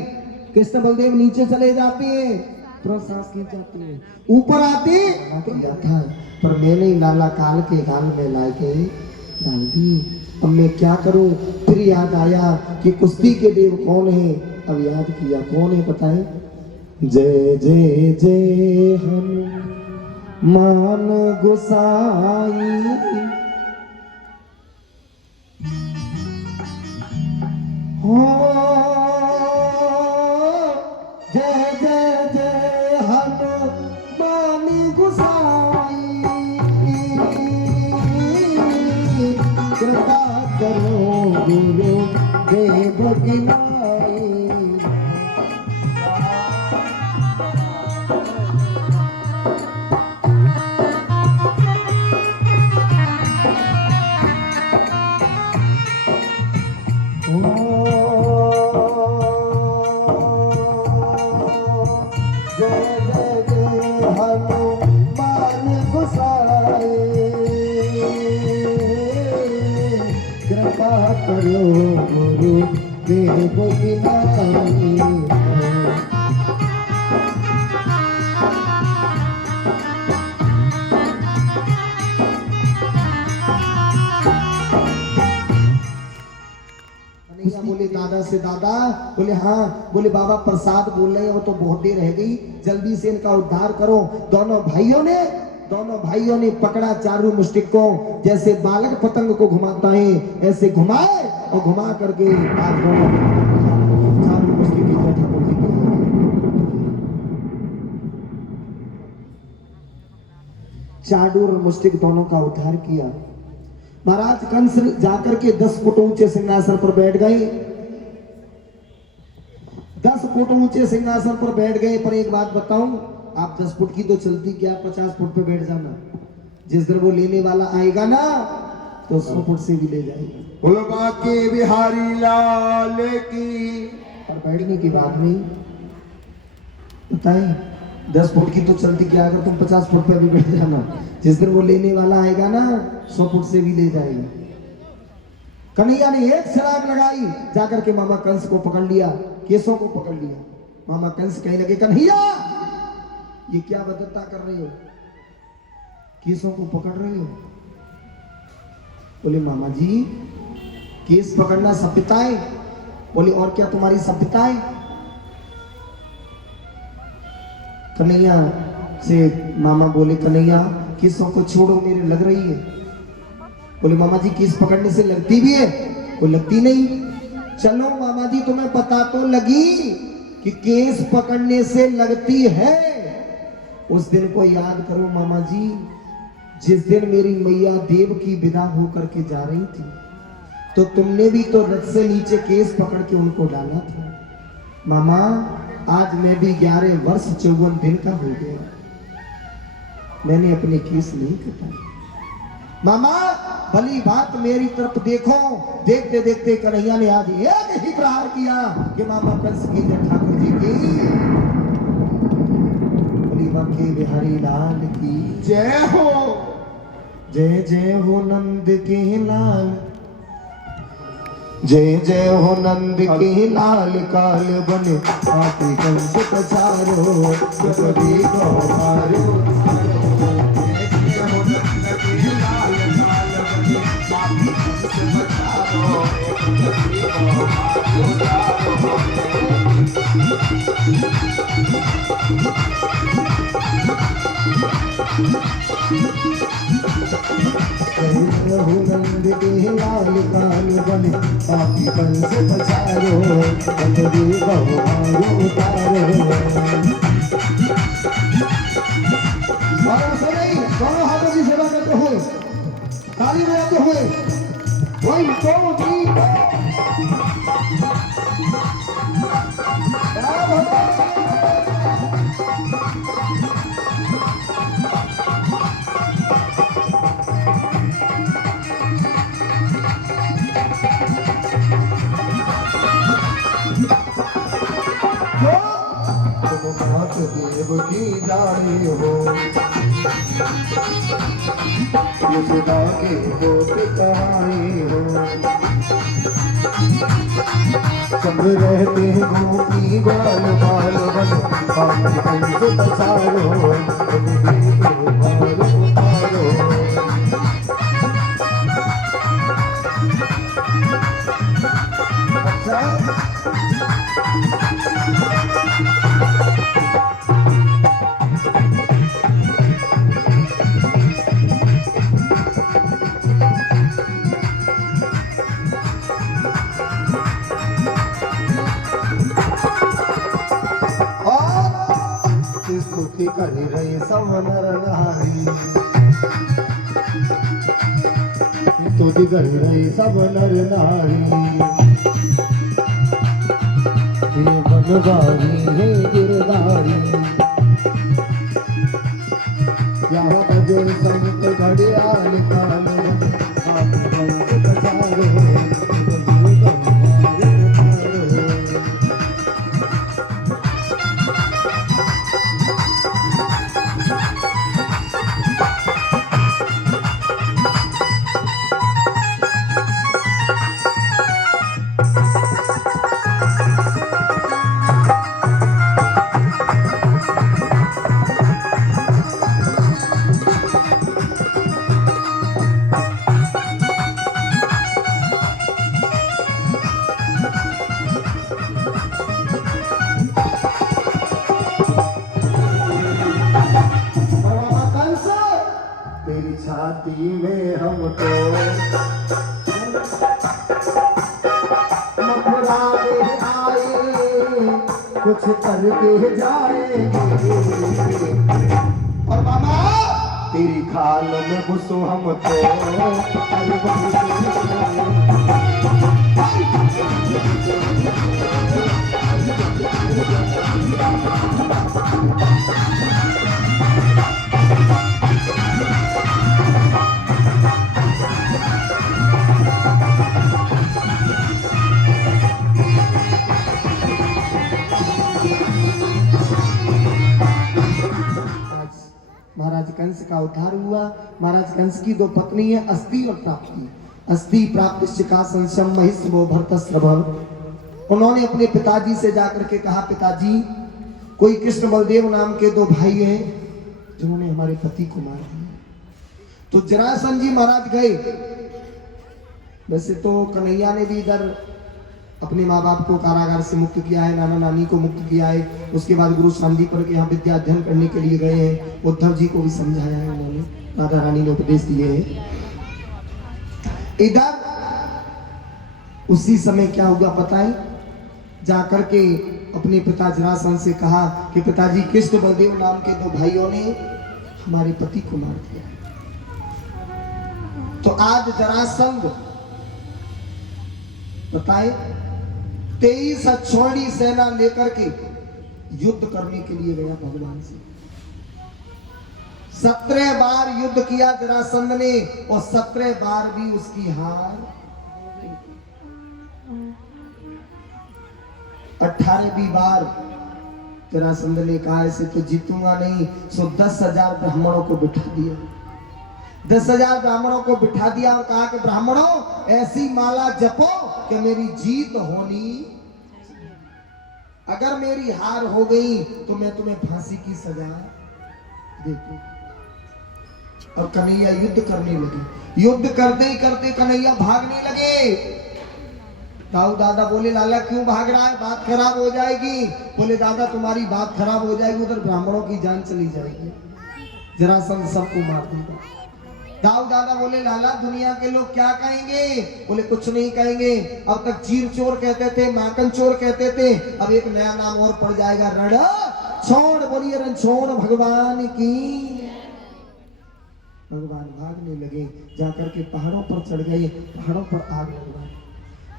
कृष्ण बलदेव नीचे चले जाते हैं, तुरंत सांस खींच जाते हैं, ऊपर आते था, पर मैंने लाला काल के गाल में लाके डाल दी। अब मैं क्या करूं? फिर याद आया कि कुश्ती के देव कौन है। अब याद किया कौन है, पता है? जय जय जय हनुमान गोसाई, हो जय जय जय हनुमान गोसाई, कृपा करो गुरु देव की नाई। करो गुरु देव की नाई। बोले दादा से, दादा बोले हाँ, बोले बाबा प्रसाद बोल रहे हैं, वो तो बहुत देर रह गई, जल्दी से इनका उद्धार करो। दोनों भाइयों ने पकड़ा चारू मुस्टिक को, जैसे बालक पतंग को घुमाता है ऐसे घुमाए और घुमा करके आज दोनों चारू मुस्टिक की जगह ठाकुर जी के चाडूर और मुस्टिक दोनों का उद्धार किया। महाराज कंस जाकर के 10 फुट ऊंचे सिंहासन पर बैठ गए। 10 फुट ऊंचे सिंहासन पर बैठ गए। पर एक बात बताऊं, आप 10 फुट की तो चलती क्या, 50 फुट पे बैठ जाना। जिस दिन वो लेने वाला आएगा ना तो 100 फुट से भी ले जाएगा। बोलो बाके बिहारी लाल की। और बैठने की बात नहीं बताए, 10 फुट की तो चलती क्या, अगर तुम 50 फुट पे भी बैठ जाना, जिस दिन वो लेने वाला आएगा ना 100 फुट से भी ले जाएगा। कन्हैया ने एक छलांग लगाई, जाकर के मामा कंस को पकड़ लिया, केसों को पकड़ लिया। मामा कंस कहने लगे, कन्हैया ये क्या बदत्ता कर रहे हो, केसों को पकड़ रहे हो। बोले मामा जी केस पकड़ना सभ्यता है। बोले और क्या तुम्हारी सभ्यता है। कन्हैया से मामा बोले, कन्हैया केसों को छोड़ो, मेरे लग रही है। बोले मामा जी केस पकड़ने से लगती भी है, वो लगती नहीं। चलो मामा जी तुम्हें पता तो लगी कि केस पकड़ने से लगती है। उस दिन को याद करो मामा जी, जिस दिन मेरी मैया देव की विदा होकर के जा रही थी, तो तुमने भी तो रथ से नीचे केस पकड़ के उनको डाला था। मामा आज मैं भी 11 वर्ष 54 दिन का हो गया, मैंने अपने केस नहीं कटाए। मामा भली बात मेरी तरफ देखो। देखते देखते कन्हैया ने आज एक ही प्रहार किया कि मामा कंस की जय ठाकुर जी की, बोली बाके बिहारी लाल की जय हो। जय जय हो नंद के लाल, जय जय हो नंद के लाल, काल बन हाथी कंस पछारो, कभी गवारो। नंद के लाल, काल बन हाथी कंस पछारो, कभी गवारो उतारो। दोनों हाथों की सेवा करते हुए, ताली बजाते हुए, 1 2 3 देव की जानी हो, सदा के होत कहानी हो। सब रहते हैं गोपी बाल बाल बन, हाथी कंस पछारो, कभी गवारो उतारो। स्तुति कर रहे सब नर नारी, स्तुति कर रहे सब नर नारी। हे बनवारी हे गिरधारी, यहाँ बजे संत घड़ियाल, काल हाथी कंस पछारो, कुछ करके जाएंगे। और मामा तेरी खाल में घुसो हम तो अरे महाराज कंस का उद्धार हुआ। महाराज कंस की दो पत्नी है, अस्ति और प्राप्ति। अस्ति प्राप्त शिका संशम महिष्मो भरतस्रभ। उन्होंने अपने पिताजी से जाकर के कहा, पिताजी कोई कृष्ण बलदेव नाम के दो भाई हैं जिन्होंने हमारे पति को मार दिया। तो जरासंध जी महाराज गए। वैसे तो कन्हैया ने भी इधर अपने माँ बाप को कारागार से मुक्त किया है, नाना नानी को मुक्त किया है। उसके बाद गुरु शांतिपर के यहाँ विद्या अध्ययन करने के लिए गए हैं। उद्धव जी को भी समझाया है उन्होंने, राधा रानी ने उपदेश दिए हैं। इधर उसी समय क्या हुआ पता है, जाकर के अपने पिता जरासंध से कहा कि पिताजी कृष्ण बलदेव नाम के दो भाइयों ने हमारे पति को मार दिया। तो आज जरासंध बताए 23 अक्षौणी सेना लेकर के युद्ध करने के लिए गया भगवान से। 17 बार युद्ध किया जरासंध ने और 17 बार भी उसकी हार। 18वीं बार जरासंध ने कहा ऐसे तो जीतूंगा नहीं, सो 10,000 ब्राह्मणों को बिठा दिया। 10,000 ब्राह्मणों को बिठा दिया और कहा कि ब्राह्मणों ऐसी माला जपो कि मेरी जीत होनी, अगर मेरी हार हो गई तो मैं तुम्हें फांसी की सजा देती। और कन्हैया युद्ध करने लगे। युद्ध करते ही करते कन्हैया भागने लगे। दाऊ दादा बोले लाला क्यों भाग रहा है, बात खराब हो जाएगी। बोले दादा तुम्हारी बात खराब हो जाएगी, उधर ब्राह्मणों की जान चली जाएगी, जरासंध सबको मार देगा। दाऊ दादा बोले लाला दुनिया के लोग क्या कहेंगे। बोले कुछ नहीं कहेंगे। अब तक चीर चोर कहते थे, माकन चोर कहते थे, अब एक नया नाम और पड़ जाएगा, रण छोड़। बोलिए रणछोड़ भगवान की। भगवान भागने लगे, जाकर के पहाड़ों पर चढ़ गए। पहाड़ों पर आग लगवा दी,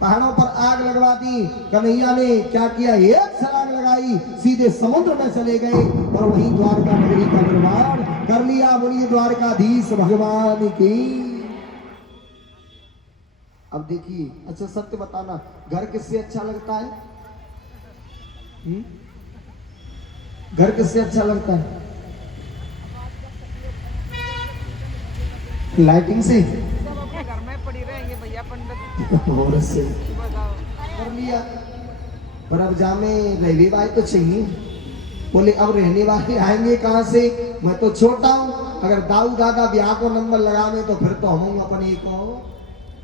पहाड़ों पर आग लगवा दी। कन्हैया ने क्या किया, एक छलांग लगाई, सीधे समुद्र में चले गए और वहीं द्वारका नगरी का निर्माण कर लिया। बोलिए द्वारकाधीश भगवान की। अब देखिए, अच्छा सत्य बताना, घर किससे अच्छा लगता है? घर किससे अच्छा लगता है? लाइटिंग से घर में पड़ी रहेंगे भैया पंडित और से कर लिया। पर अब जामे रहने वाले तो चाहिए। बोले अब रहने वाले आएंगे कहाँ से, मैं तो छोटा हूँ। अगर दाऊ दादा ब्याह को नंबर लगावे तो फिर तो हम अपने को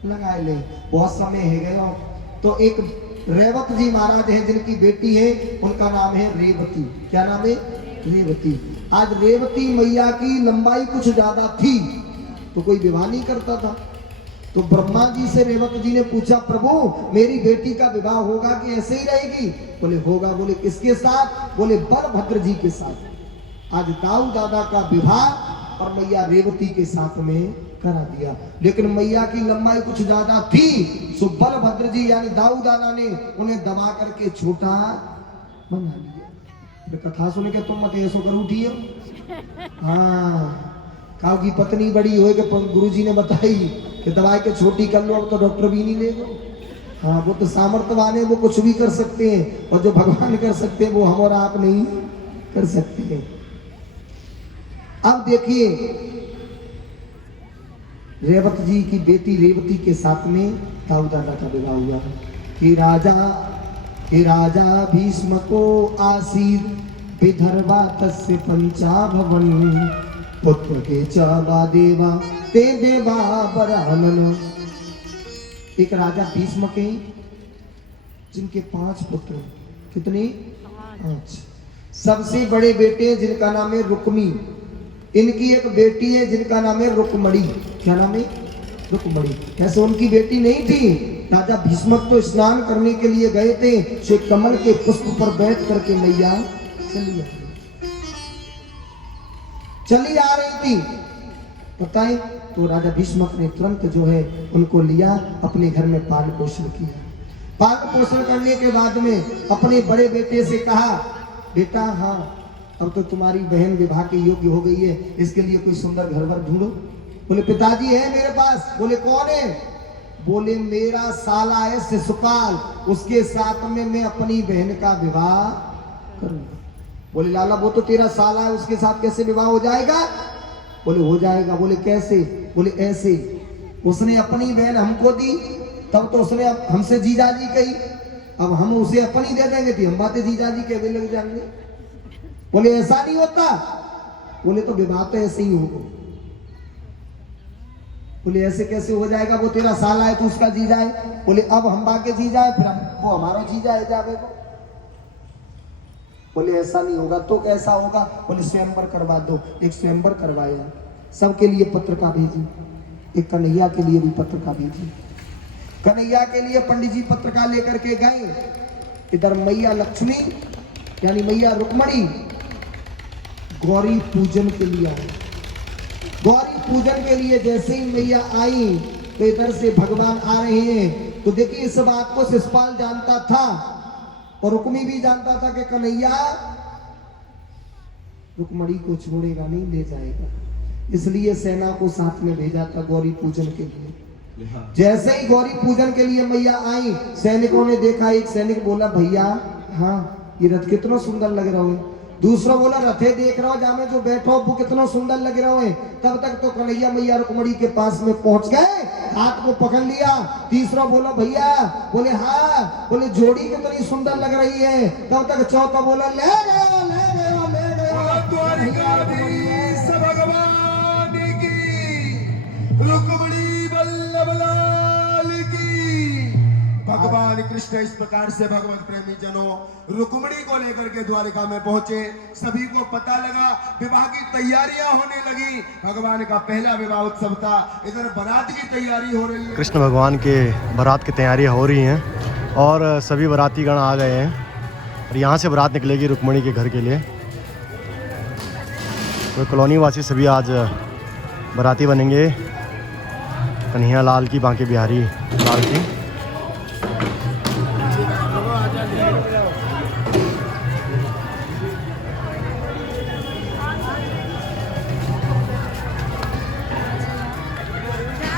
लगा ले। बहुत समय है गया। तो एक रेवत जी महाराज हैं जिनकी बेटी है, उनका नाम है रेवती। क्या नाम है? रेवती। आज रेवती मैया की लंबाई कुछ ज्यादा थी तो कोई विवाह नहीं करता था। तो ब्रह्मा जी से रेवत जी ने पूछा, प्रभु मेरी बेटी का विवाह होगा कि ऐसे ही रहेगी? बोले होगा। बोले किसके साथ? बोले बलभद्र जी के साथ। आज दाऊ दादा का विवाह और मैया रेवती के साथ में करा दिया। लेकिन मैया की लंबाई कुछ ज्यादा थी, सो बलभद्र जी यानी दाऊ दादा ने उन्हें दबा करके छोटा बना लिया। कथा सुन के तुम मत ऐसो कर उठी हो। हाँ, काऊ की पत्नी बड़ी हो कि गुरुजी ने बताई कि दवाई के छोटी कर लो, अब तो डॉक्टर भी नहीं लेगा। हाँ, वो तो सामर्थ्यवान है, वो कुछ भी कर सकते हैं, और जो भगवान कर सकते हैं वो हम और आप नहीं कर सकते हैं। अब देखिए, रेवत जी की बेटी रेवती के साथ में दाऊ दादा का विवाह हुआ कि राजा भीष्म को आसीर विदर्भा तस्य पंचाभवन पुत्र के चावा देवा ते देवा बरानन। एक राजा भीष्म के जिनके 5 पुत्र। कितने? 5। सबसे बड़े बेटे जिनका नाम है रुक्मी। इनकी एक बेटी है जिनका नाम है रुक्मणी। क्या नाम है? रुक्मणी। ऐसे उनकी बेटी नहीं थी, राजा भीष्मक तो स्नान करने के लिए गए थे, श्वेत कमल के पुष्प पर बैठ करके मैया चली आ रही थी। पता है, तो राजा भीष्मक ने तुरंत जो है उनको लिया, अपने घर में पालन पोषण किया। पालन पोषण करने के बाद में अपने बड़े बेटे से कहा, बेटा हाँ अब तो तुम्हारी बहन विवाह के योग्य हो गई है, इसके लिए कोई सुंदर घर वर ढूंढो। बोले पिताजी है मेरे पास। बोले कौन है? बोले मेरा साला है शिशुपाल, उसके साथ में मैं अपनी बहन का विवाह करूंगा। बोले लाला वो तो तेरा साला है, उसके साथ कैसे विवाह हो जाएगा? बोले हो जाएगा। बोले कैसे? बोले ऐसे, उसने अपनी बहन हमको दी, तब तो उसने हमसे जीजाजी कही, अब हम उसे अपनी दे देंगे तो हम बातें जीजाजी कहने लग जाएंगे। बोले ऐसा नहीं होता। बोले तो विवाह तो ऐसे ही होगा। बोले ऐसे कैसे हो जाएगा? वो तेरा साला है तो उसका जीजा है। बोले अब हम बाके जीजा है, फिर वो हमारा जीजा है जावे को। बोले ऐसा नहीं होगा। तो कैसा होगा? बोले स्वयंवर करवा दो। एक स्वयंवर करवाया, सबके लिए पत्रिका भेजी, एक कन्हैया के लिए भी पत्रिका भेजी। कन्हैया के लिए पंडित जी पत्रिका लेकर के गए। इधर मैया लक्ष्मी यानी मैया रुक्मणी गौरी पूजन के लिए आई। गौरी पूजन के लिए जैसे ही मैया आई तो इधर से भगवान आ रहे हैं। तो देखिए इस बात को शिशुपाल जानता था और रुक्मी भी जानता था कि कन्हैया रुक्मणी को छोड़ेगा नहीं, ले जाएगा। इसलिए सेना को साथ में भेजा था गौरी पूजन के लिए। जैसे ही गौरी पूजन के लिए मैया आई, सैनिकों ने देखा। एक सैनिक बोला भैया हाँ ये रथ कितना सुंदर लग रहा है। दूसरा बोला रथे देख रहा हो जामे जो बैठो वो कितना सुंदर लग रहा है। तब तक तो कन्हैया मैया रुक्मणी के पास में पहुंच गए, हाथ को पकड़ लिया। तीसरा बोला भैया, बोले हाँ, बोले जोड़ी कितनी सुंदर लग रही है। तब तक चौथा बोला ले गया ले गया ले गया। रुक्मणी वल्लभ लाल की। भगवान कृष्ण इस प्रकार से भगवत प्रेमी जनों रुक्मणी को लेकर के द्वारिका में पहुंचे। सभी को पता लगा, विवाह की तैयारियां होने लगी। भगवान का पहला विवाह उत्सव था। इधर बारात की तैयारी हो रही है। कृष्ण भगवान के बारात की तैयारियां हो रही हैं और सभी बारातीगण आ गए हैं और यहाँ से बारात निकलेगी रुक्मणी के घर के लिए। तो कॉलोनी वासी सभी आज बाराती बनेंगे कन्हैया लाल की, बांके बिहारी लाल की।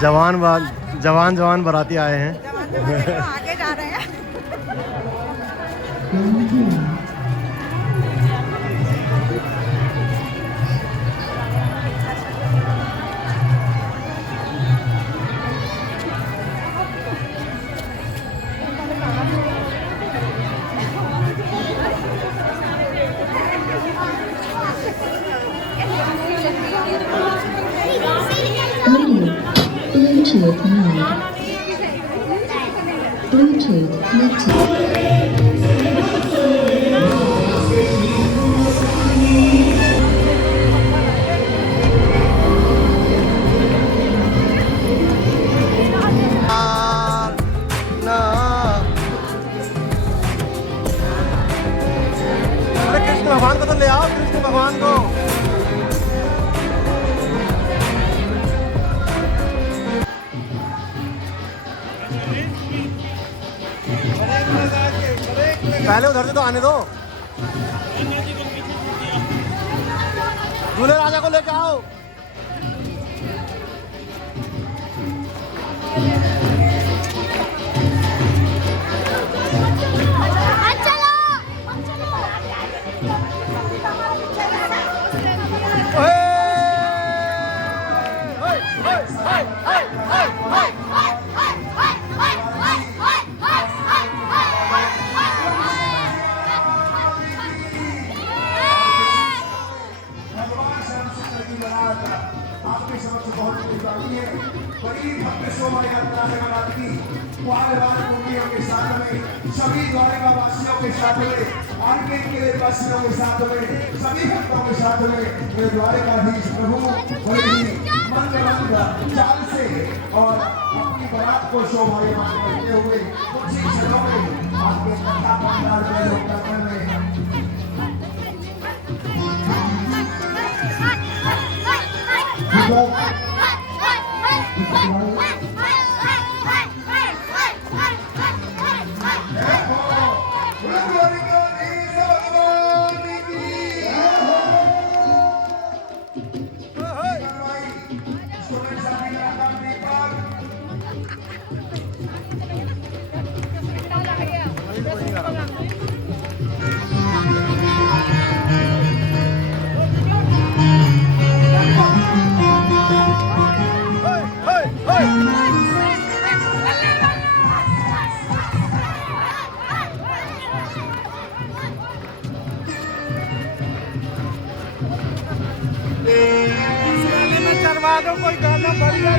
जवान बाराती आए हैं। आगे जा रहे हैं। Bluetooth mode. Bluetooth connected. Krishna भगवान को तो ले आओ, कृष्ण भगवान को। पहले उधर से तो आने दो। दूल्हे राजा को लेके आओ। बड़ी भव्य शोभा यात्रा है बारात की। कुटियों के साथ में, सभी द्वारिका वासियों के साथ में, आगे के वासियों के साथ में, सभी भक्तों के साथ में द्वारिकाधीश प्रभु बड़ी ही मंद चाल से और अपनी बारात को शोभायमान करते हुए कुछ ही क्षणों में आपके कथा पंडाल में लोग कर रहे हैं। कोई गाना बढ़िया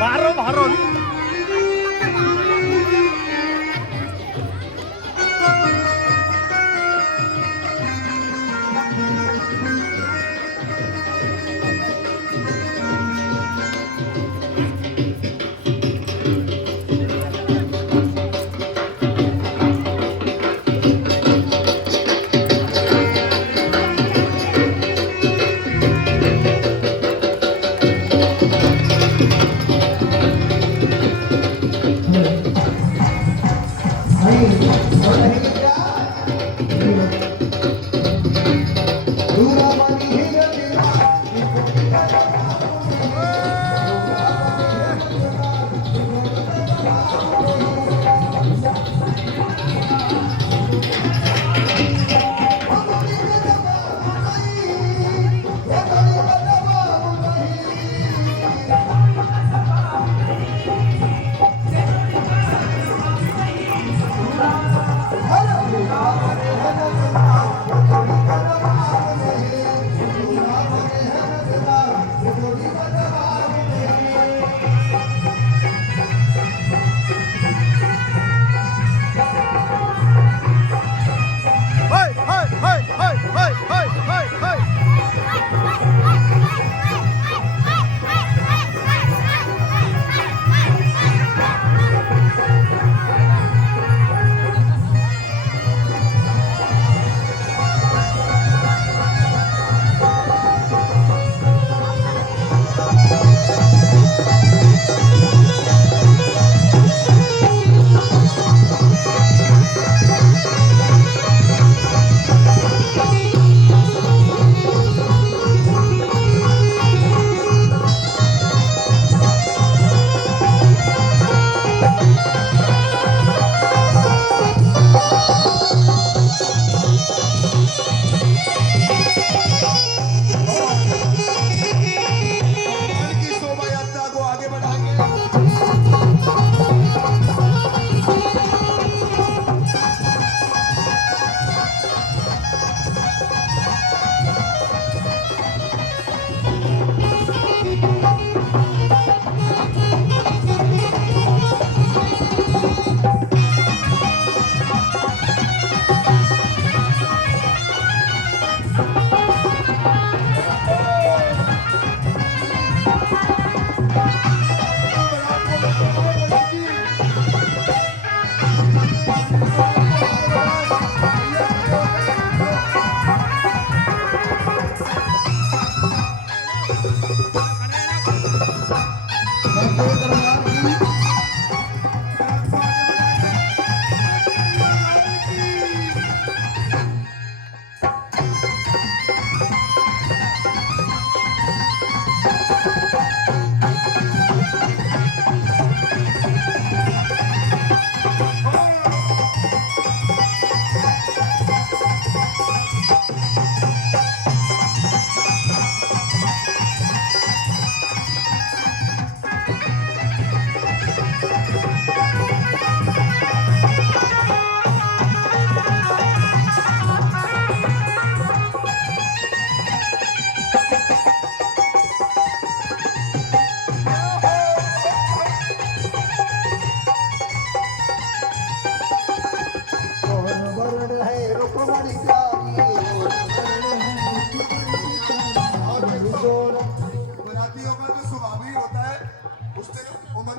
बाहर बाहर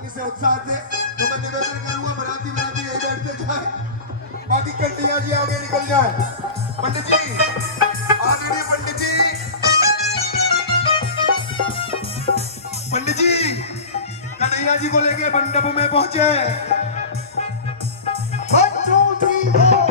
उमंग से उत्साह से, तो मैं निवेदन करूंगा बराती यही बैठते जाए, बाकी कन्हैया जी आगे निकल जाए। पंडित जी आदरणीय पंडित जी, पंडित जी कन्हैया जी को लेके मंडप में पहुंचे। 1 2 3 4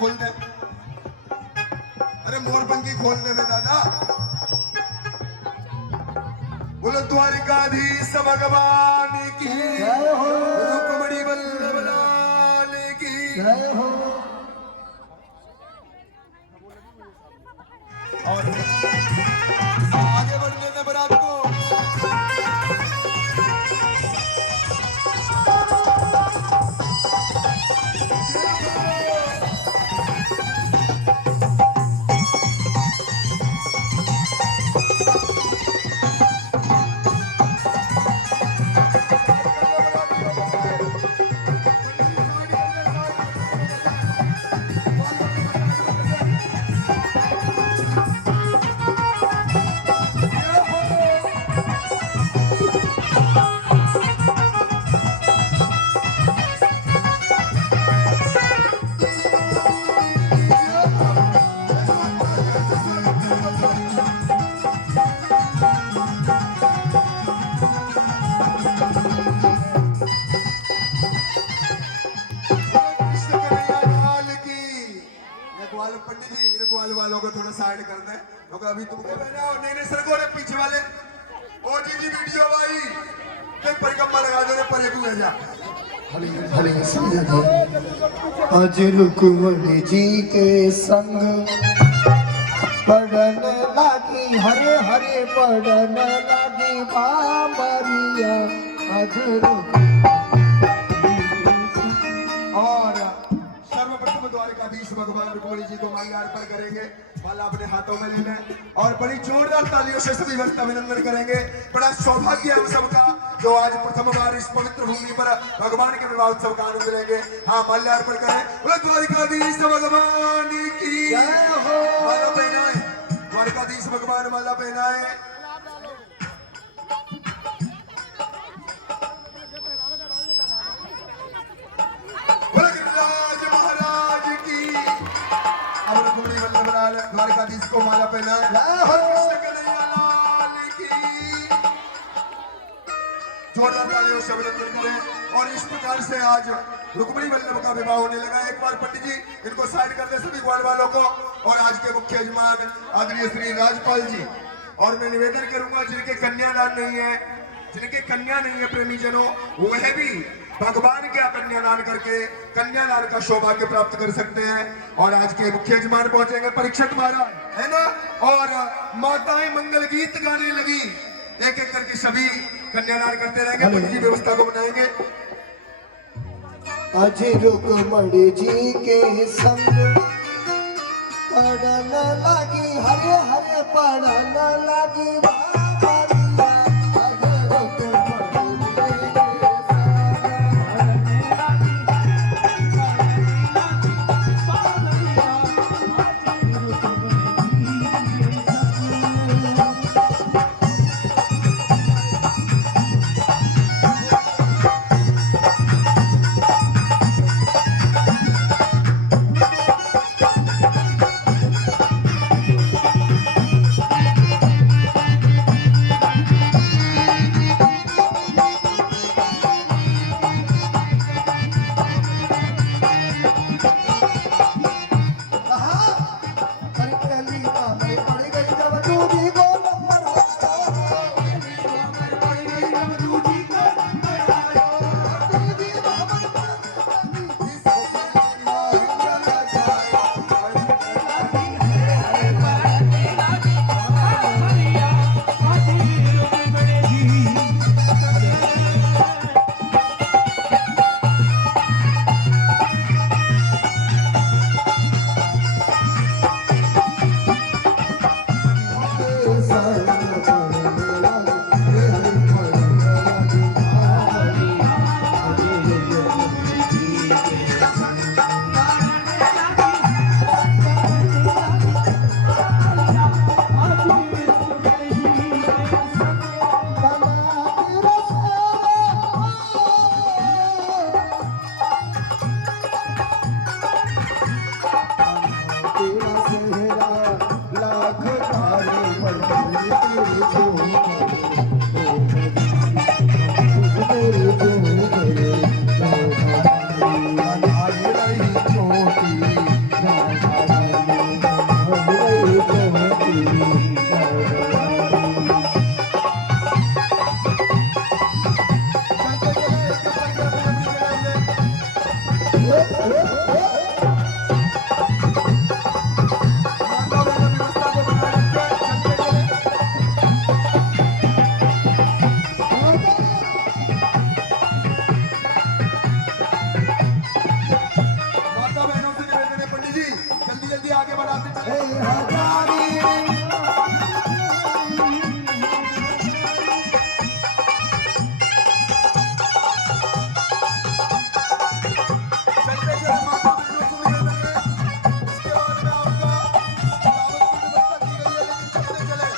खोल दे, अरे मोरपंखी खोल दे में दादा। बोलो द्वारिकाधीश भगवान की जय हो, रुक्मिणी वल्लभ लाल की जय हो। और आगे बढ़ने दे बारात को। पंडित जी ग्वाल वालों को थोड़ा साइड कर दे, क्योंकि अभी तुमको नहीं सर को पीछे वाले ओ जी वीडियो भाई ते परिक्रमा लगा दे पर एक ले जा। आज रुक्मिणी जी के संग पड़न लागी, हरे हरे पड़न लागी बाबरिया। आज और सर्वप्रथम द्वारिकाधीश भगवान रुक्मिणी जी को माला अर्पण करेंगे, माला अपने हाथों में लेना और बड़ी जोरदार तालियों से सभी भक्त अभिनंदन करेंगे। बड़ा सौभाग्य है हम सबका जो आज प्रथम बार इस पवित्र भूमि पर भगवान के विवाह उत्सव का आनंद लेंगे। हाँ माल्या अर्पण करें, बोलो द्वारिकाधीश भगवान की जय हो। माला पहनाए, द्वारिकाधीश भगवान माला पहनाए। द्वारिकाधीश को माला पहनाए। कृष्ण कन्हैया लाल की जोरदार तालियों से अभिनंदन करें। और इस प्रकार से आज रुक्मिणी वल्लभ का विवाह होने लगा। एक बार पंडित जी इनको साइड कर दे सभी ग्वाल वालों को। और आज के मुख्य यजमान आदरणीय श्री राजपाल जी, और मैं निवेदन करूंगा जिनके कन्यादान नहीं है, जिनके कन्या नहीं है प्रेमी जनों, वह भी भगवान का कन्यादान करके कन्यादान का सौभाग्य प्राप्त कर सकते हैं। और आज के मुख्य यजमान पहुंचेंगे परीक्षक महाराज, है ना, और माताएं मंगल गीत गाने लगी, एक एक करके सभी कन्यादान करते रहेंगे। पंडित जी व्यवस्था को बनाएंगे। आज रुक्मिणी जी के संग पड़न लागी, हरे हरे पड़न लागी बाबरिया। आज रुक्मिणी माता बहनों से निवेदन है पंडित जी जल्दी जल्दी आगे बढ़ाते चले। चलते चले माता बहनों से निवेदन है। इसके बाद में आपका दावत की व्यवस्था की गई है, लेकिन चलते चले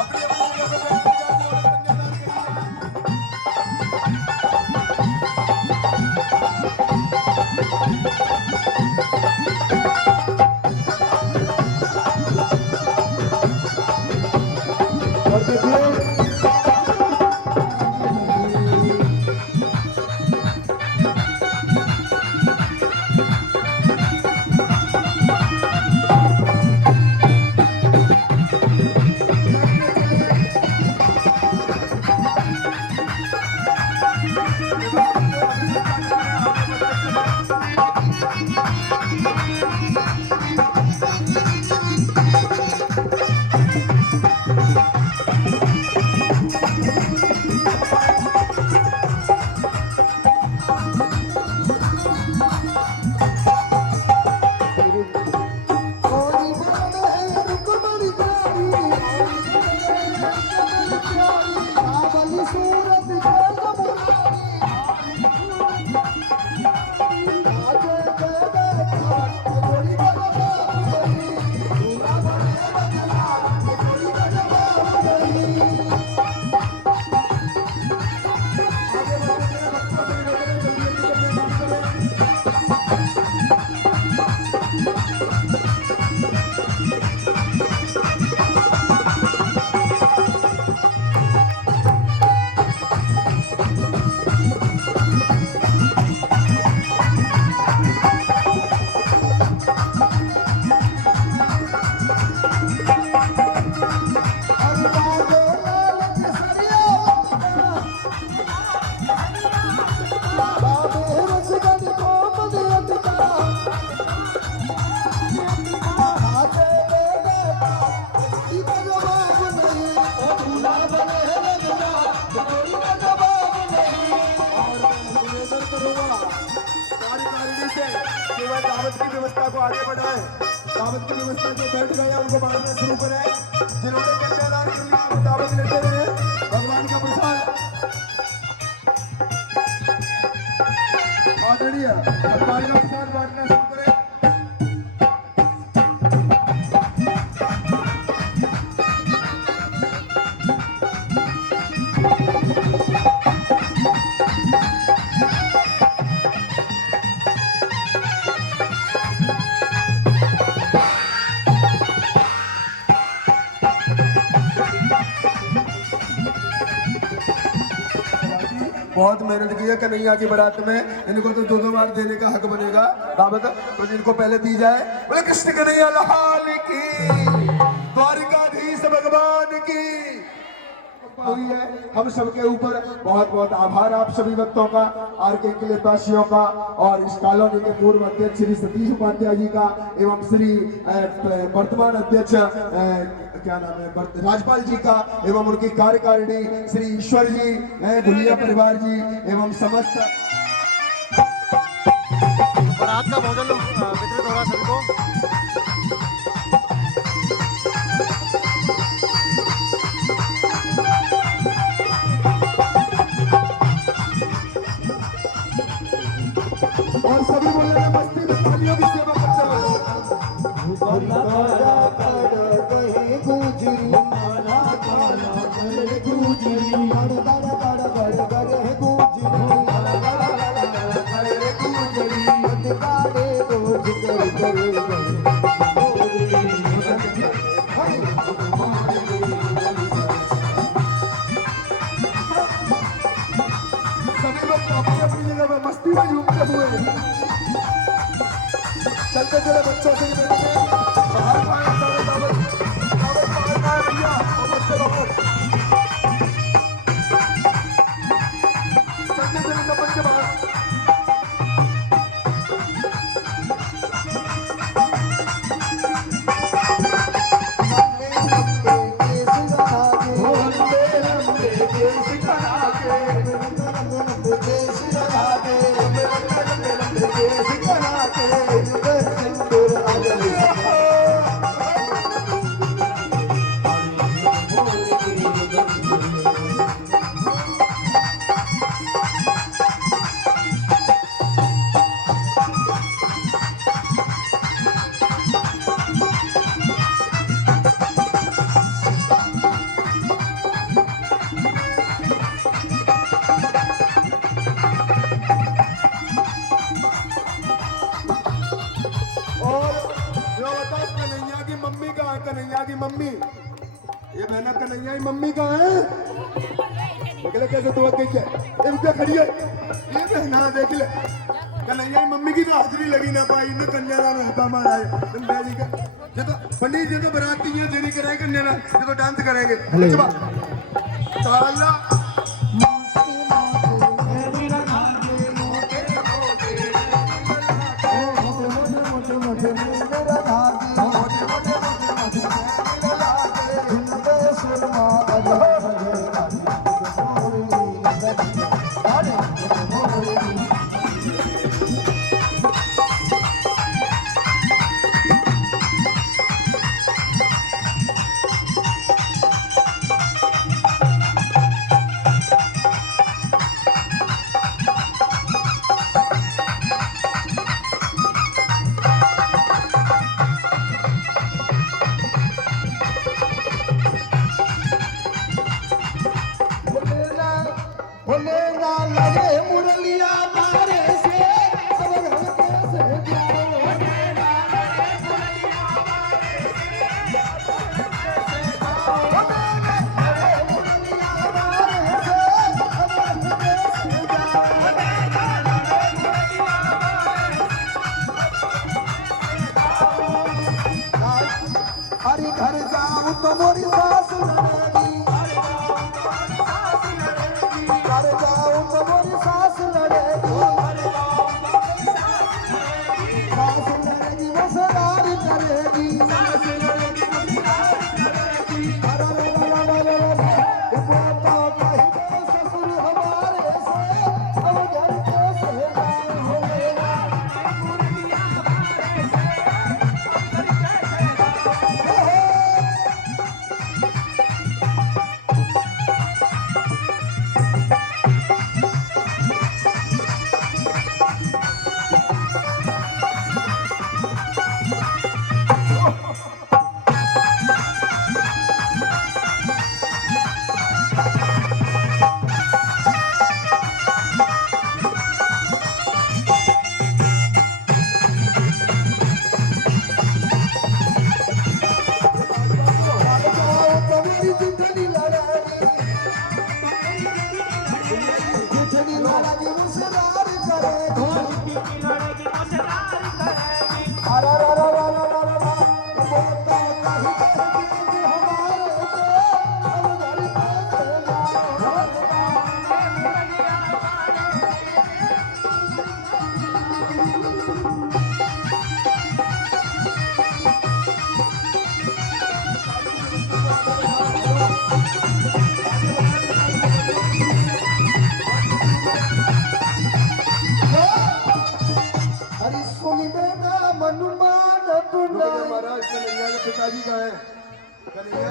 अपनी अपनी जगह पे बैठ जाते और कन्यादान करिए। दावत की व्यवस्था को आगे बढ़ाएं। दावत की व्यवस्था जो बैठ गए हैं उनको बांटना शुरू करें। जिन्होंने कन्यादान के लिए दावत लेते रहे भगवान का प्रसाद आदरणीय भगवान का प्रसाद बांटना शुरू करें। बहुत मेहनत की है कन्हैया की बारात में, इनको तो दो बार देने का हक बनेगा दावत, तो इनको पहले दी जाए। बोले कृष्ण कन्हैया लाल की, द्वारिकाधीश भगवान की। हुई है हम सबके ऊपर बहुत बहुत आभार आप सभी भक्तों का, आरके क्लब वासियों का, और इस कॉलोनी के पूर्व अध्यक्ष श्री सतीश उपाध्याय जी का, एवं श्री वर्तमान अध्यक्ष क्या नाम है राजपाल जी का, एवं उनकी कार्यकारिणी श्री ईश्वर जी, भुलिया परिवार जी, एवं समस्त रात का भोजन वितरित हो रहा सभी को। और सभी बोल रहे हैं मस्ती में तालियों की सेवा करते रहो। कहाँ है कन्हैया की मम्मी? ये बहना कन्हैया की मम्मी कहाँ है? निकले कैसे तो गई है? ये रुपया खड़ी है। ये बहना देख ले, कन्हैया की मम्मी की तो हाजिरी लगी ना पाई ने कन्यादान में हता मारा है। तुम बेजी का ये तो पंडित जी तो बराती हैं देरी कराए कन्यादान, ये तो डांस करेंगे। ताला अरे घर जाऊं तो मोरी सास लड़ेगी, घर जाऊं तो मोरी सास लड़ेगी, सास लड़ेगी मुसरार करेगी, पोता कही दो ससुर हमारे से, अब घर कैसे जाऊं महाराज कन्हैया के पिताजी का है कन्हैया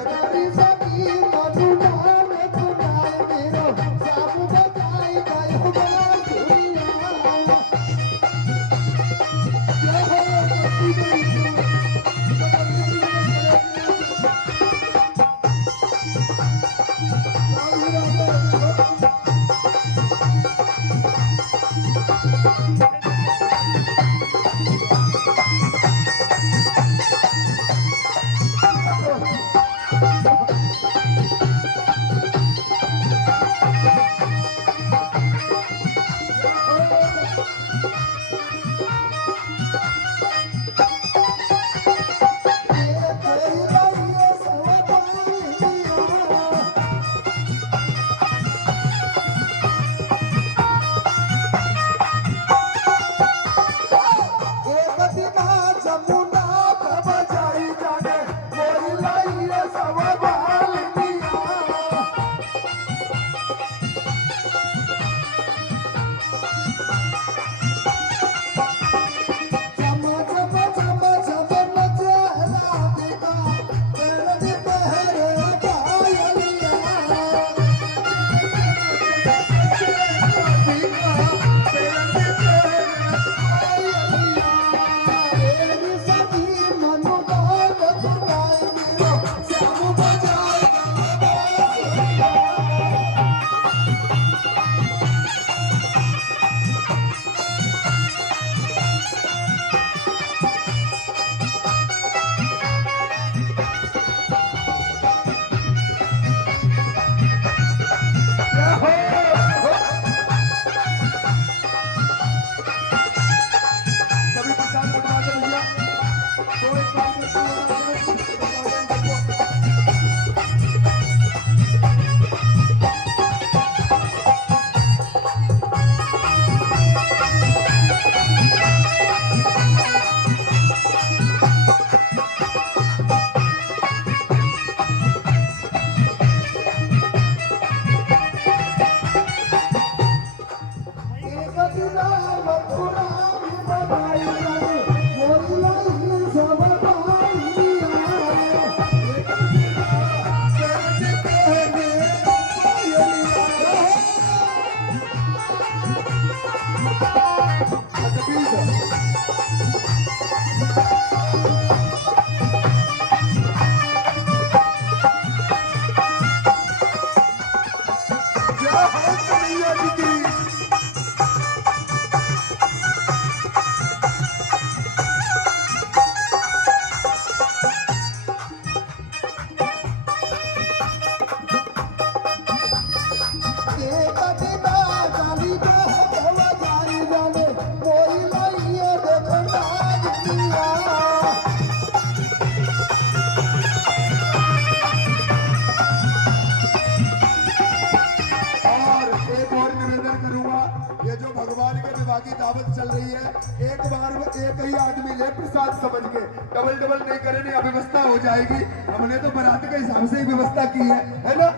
एक बार वो एक ही आदमी ले प्रसाद समझ के, डबल डबल नहीं करे, नहीं अव्यवस्था हो जाएगी। हमने तो बारात के हिसाब से ही व्यवस्था की है ना।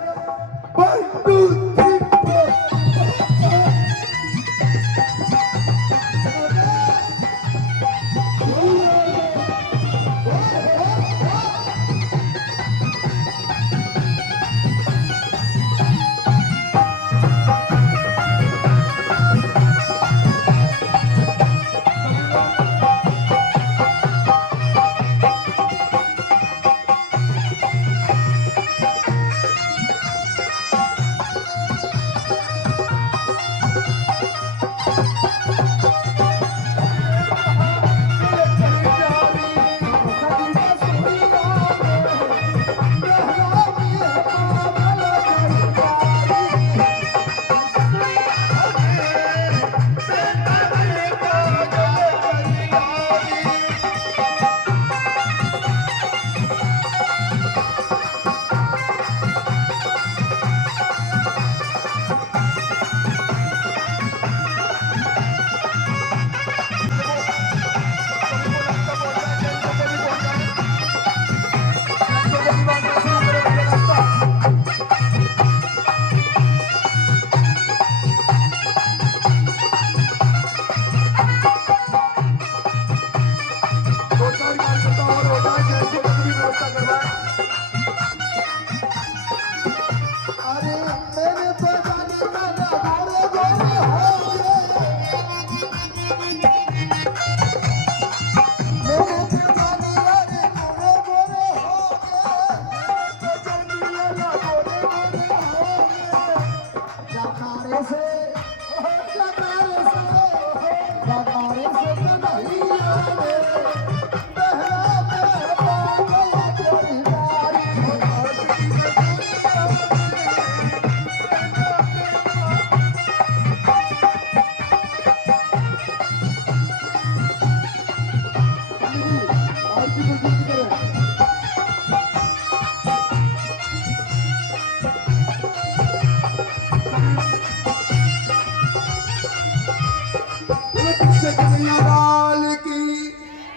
1 2 3 4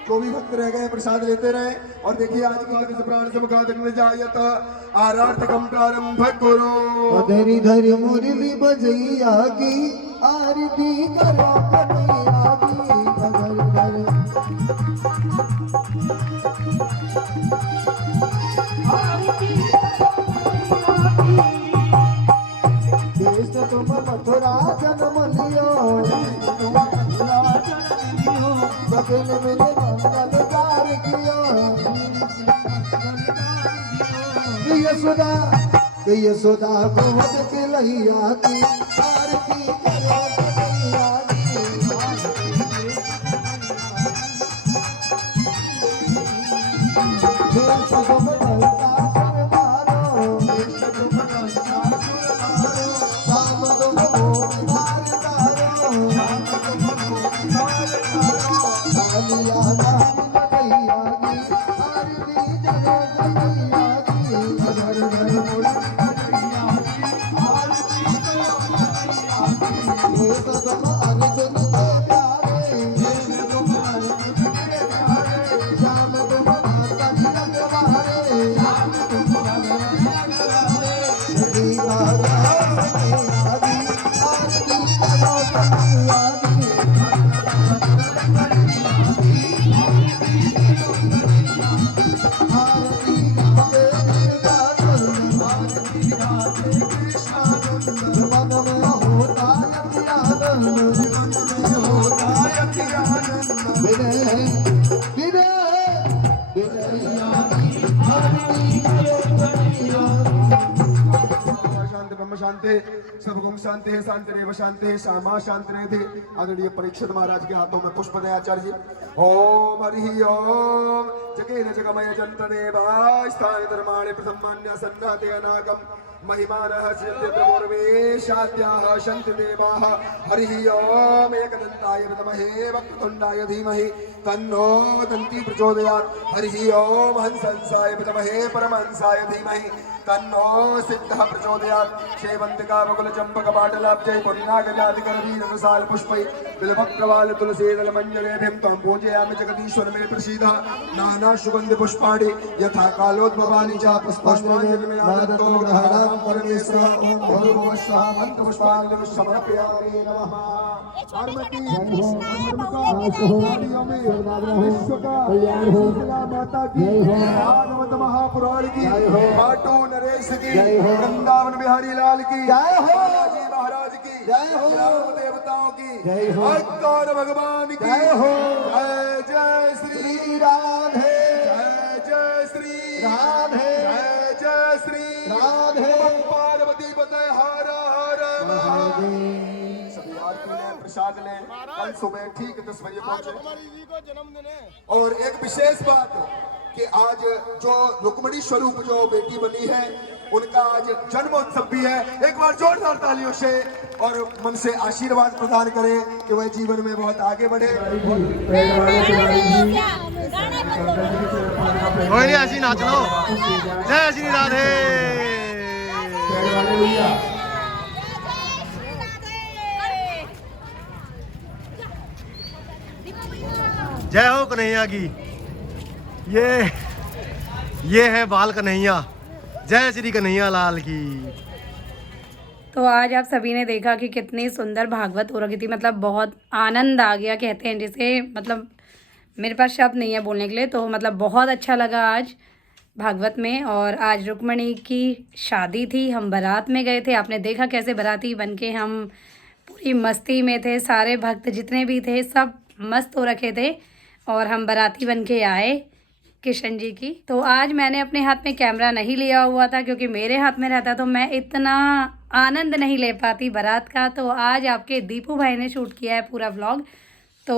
जो भी भक्त रह गए प्रसाद लेते रहे। और देखिए आज की गति से प्राण से मुखाद जायत आरार्थकम प्रारंभ करो। धरी धरी मुरली बजैया की आरती करो कन्हैया की। धरी धरी देश तुम मथुरा जन्म लियो, बदन मेरे मंगल कार कियो। यशोदा गोद के लैया की आरती करो कन्हैया की। देश तुम डंका सुर मारो, देश तुम डंका सुर मारो। शाम तुम भोगदार तारो, शाम तुम भोगदार तारो। कालिया नाम कन्हैया की आरती करो कन्हैया की। घर घर मुरली कन्हैया की आरती करो कन्हैया की। देश तुम अर्जुन के प्यारे, देश तुम अर्जुन के प्यारे। श्याम तुम माता जग बहारे, श्याम तुम जग बहारे। सखी राजा कन्हैया की आरती करो कन्हैया की। आरती गावे दुर्गा कुंड, आरती गावे कृष्णा कुंड। मन में होता अति आनंद, मन में होता अति आनंद। विनय विनय विनया की आरती करो कन्हैया की। शांति ब्रह्म शांति सब गुम शांति है, शांति रेव शांति है, श्यामा शांति रे थे। आदरणीय परीक्षित महाराज के हाथों में पुष्प दे आचार्य जी। ओम हरि ओम। जगेन जगमय जंतदेवा स्थान धर्माणि प्रथमान्य सन्नाते अनागम महिमानः सिद्ध्यपूर्वे शाद्याः शन्ति देवाः। हरि ओम। एकदन्ताय विद्महे वक्रतुण्डाय धीमहि तन्नो दन्ती प्रचोदयात्। हरि ओम। हंसहंसाय विद्महे परमहंसाय धीमहि तन्नो सिद्धः प्रचोदयात्। शेवन्तिका बकुल चम्पक पाटलाब्जै पुण्यनागजातिकर वीर रसाल पुष्पै बिल्वप्रवाल तुलसीदल मंजरेभिं त्वं पूजयामि जगदीश्वर मे प्रसीद नाना सुगंध पुष्पाणि यथा कालोद्भवानि च पुष्पाण्यमे आदत्तो ग्रहणां परमेश्वर ओम भूर्भुवः स्वः मंत्रपुष्पाण्यं समर्पयामि नमः पार्वती विश्व का माता की भागवत महापुराण की पाटू नरेश की वृंदावन बिहारी लाल की जय हो जी महाराज की जय हो देवताओं की जय हो गौर भगवान की जय हो जय जय श्री राधे जय श्री राधे जय श्री राधे पार्वती पते हर हर महादेव। सभी आरती लें प्रसाद लें कल सुबह ठीक 10 बजे पहुंचे। और एक विशेष बात कि आज जो रुक्मिणी स्वरूप जो बेटी बनी है उनका आज जन्मोत्सव भी है। एक बार जोरदार तालियों से और मन से आशीर्वाद प्रदान करें कि वह जीवन में बहुत आगे बढ़े। कोई नहीं, ऐसी नाच लो। जय श्री राधे। जय हो कन्हैया की। ये है बाल कन्हैया। जय श्री कन्हैया लाल की। तो आज आप सभी ने देखा कि कितनी सुंदर भागवत हो रही थी। मतलब बहुत आनंद आ गया कहते हैं जिसे, मतलब मेरे पास शब्द नहीं है बोलने के लिए। तो मतलब बहुत अच्छा लगा आज भागवत में। और आज रुक्मिणी की शादी थी, हम बारात में गए थे। आपने देखा कैसे बाराती बनके हम पूरी मस्ती में थे। सारे भक्त जितने भी थे सब मस्त हो रखे थे और हम बाराती बनके आए किशन जी की। तो आज मैंने अपने हाथ में कैमरा नहीं लिया हुआ था क्योंकि मेरे हाथ में रहता तो मैं इतना आनंद नहीं ले पाती बारात का। तो आज आपके दीपू भाई ने शूट किया है पूरा व्लॉग। तो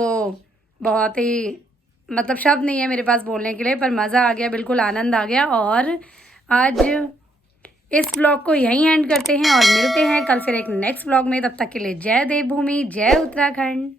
बहुत ही मतलब शब्द नहीं है मेरे पास बोलने के लिए, पर मज़ा आ गया, बिल्कुल आनंद आ गया। और आज इस व्लॉग को यहीं एंड करते हैं और मिलते हैं कल फिर एक नेक्स्ट व्लॉग में। तब तक के लिए जय देवभूमि, जय उत्तराखंड।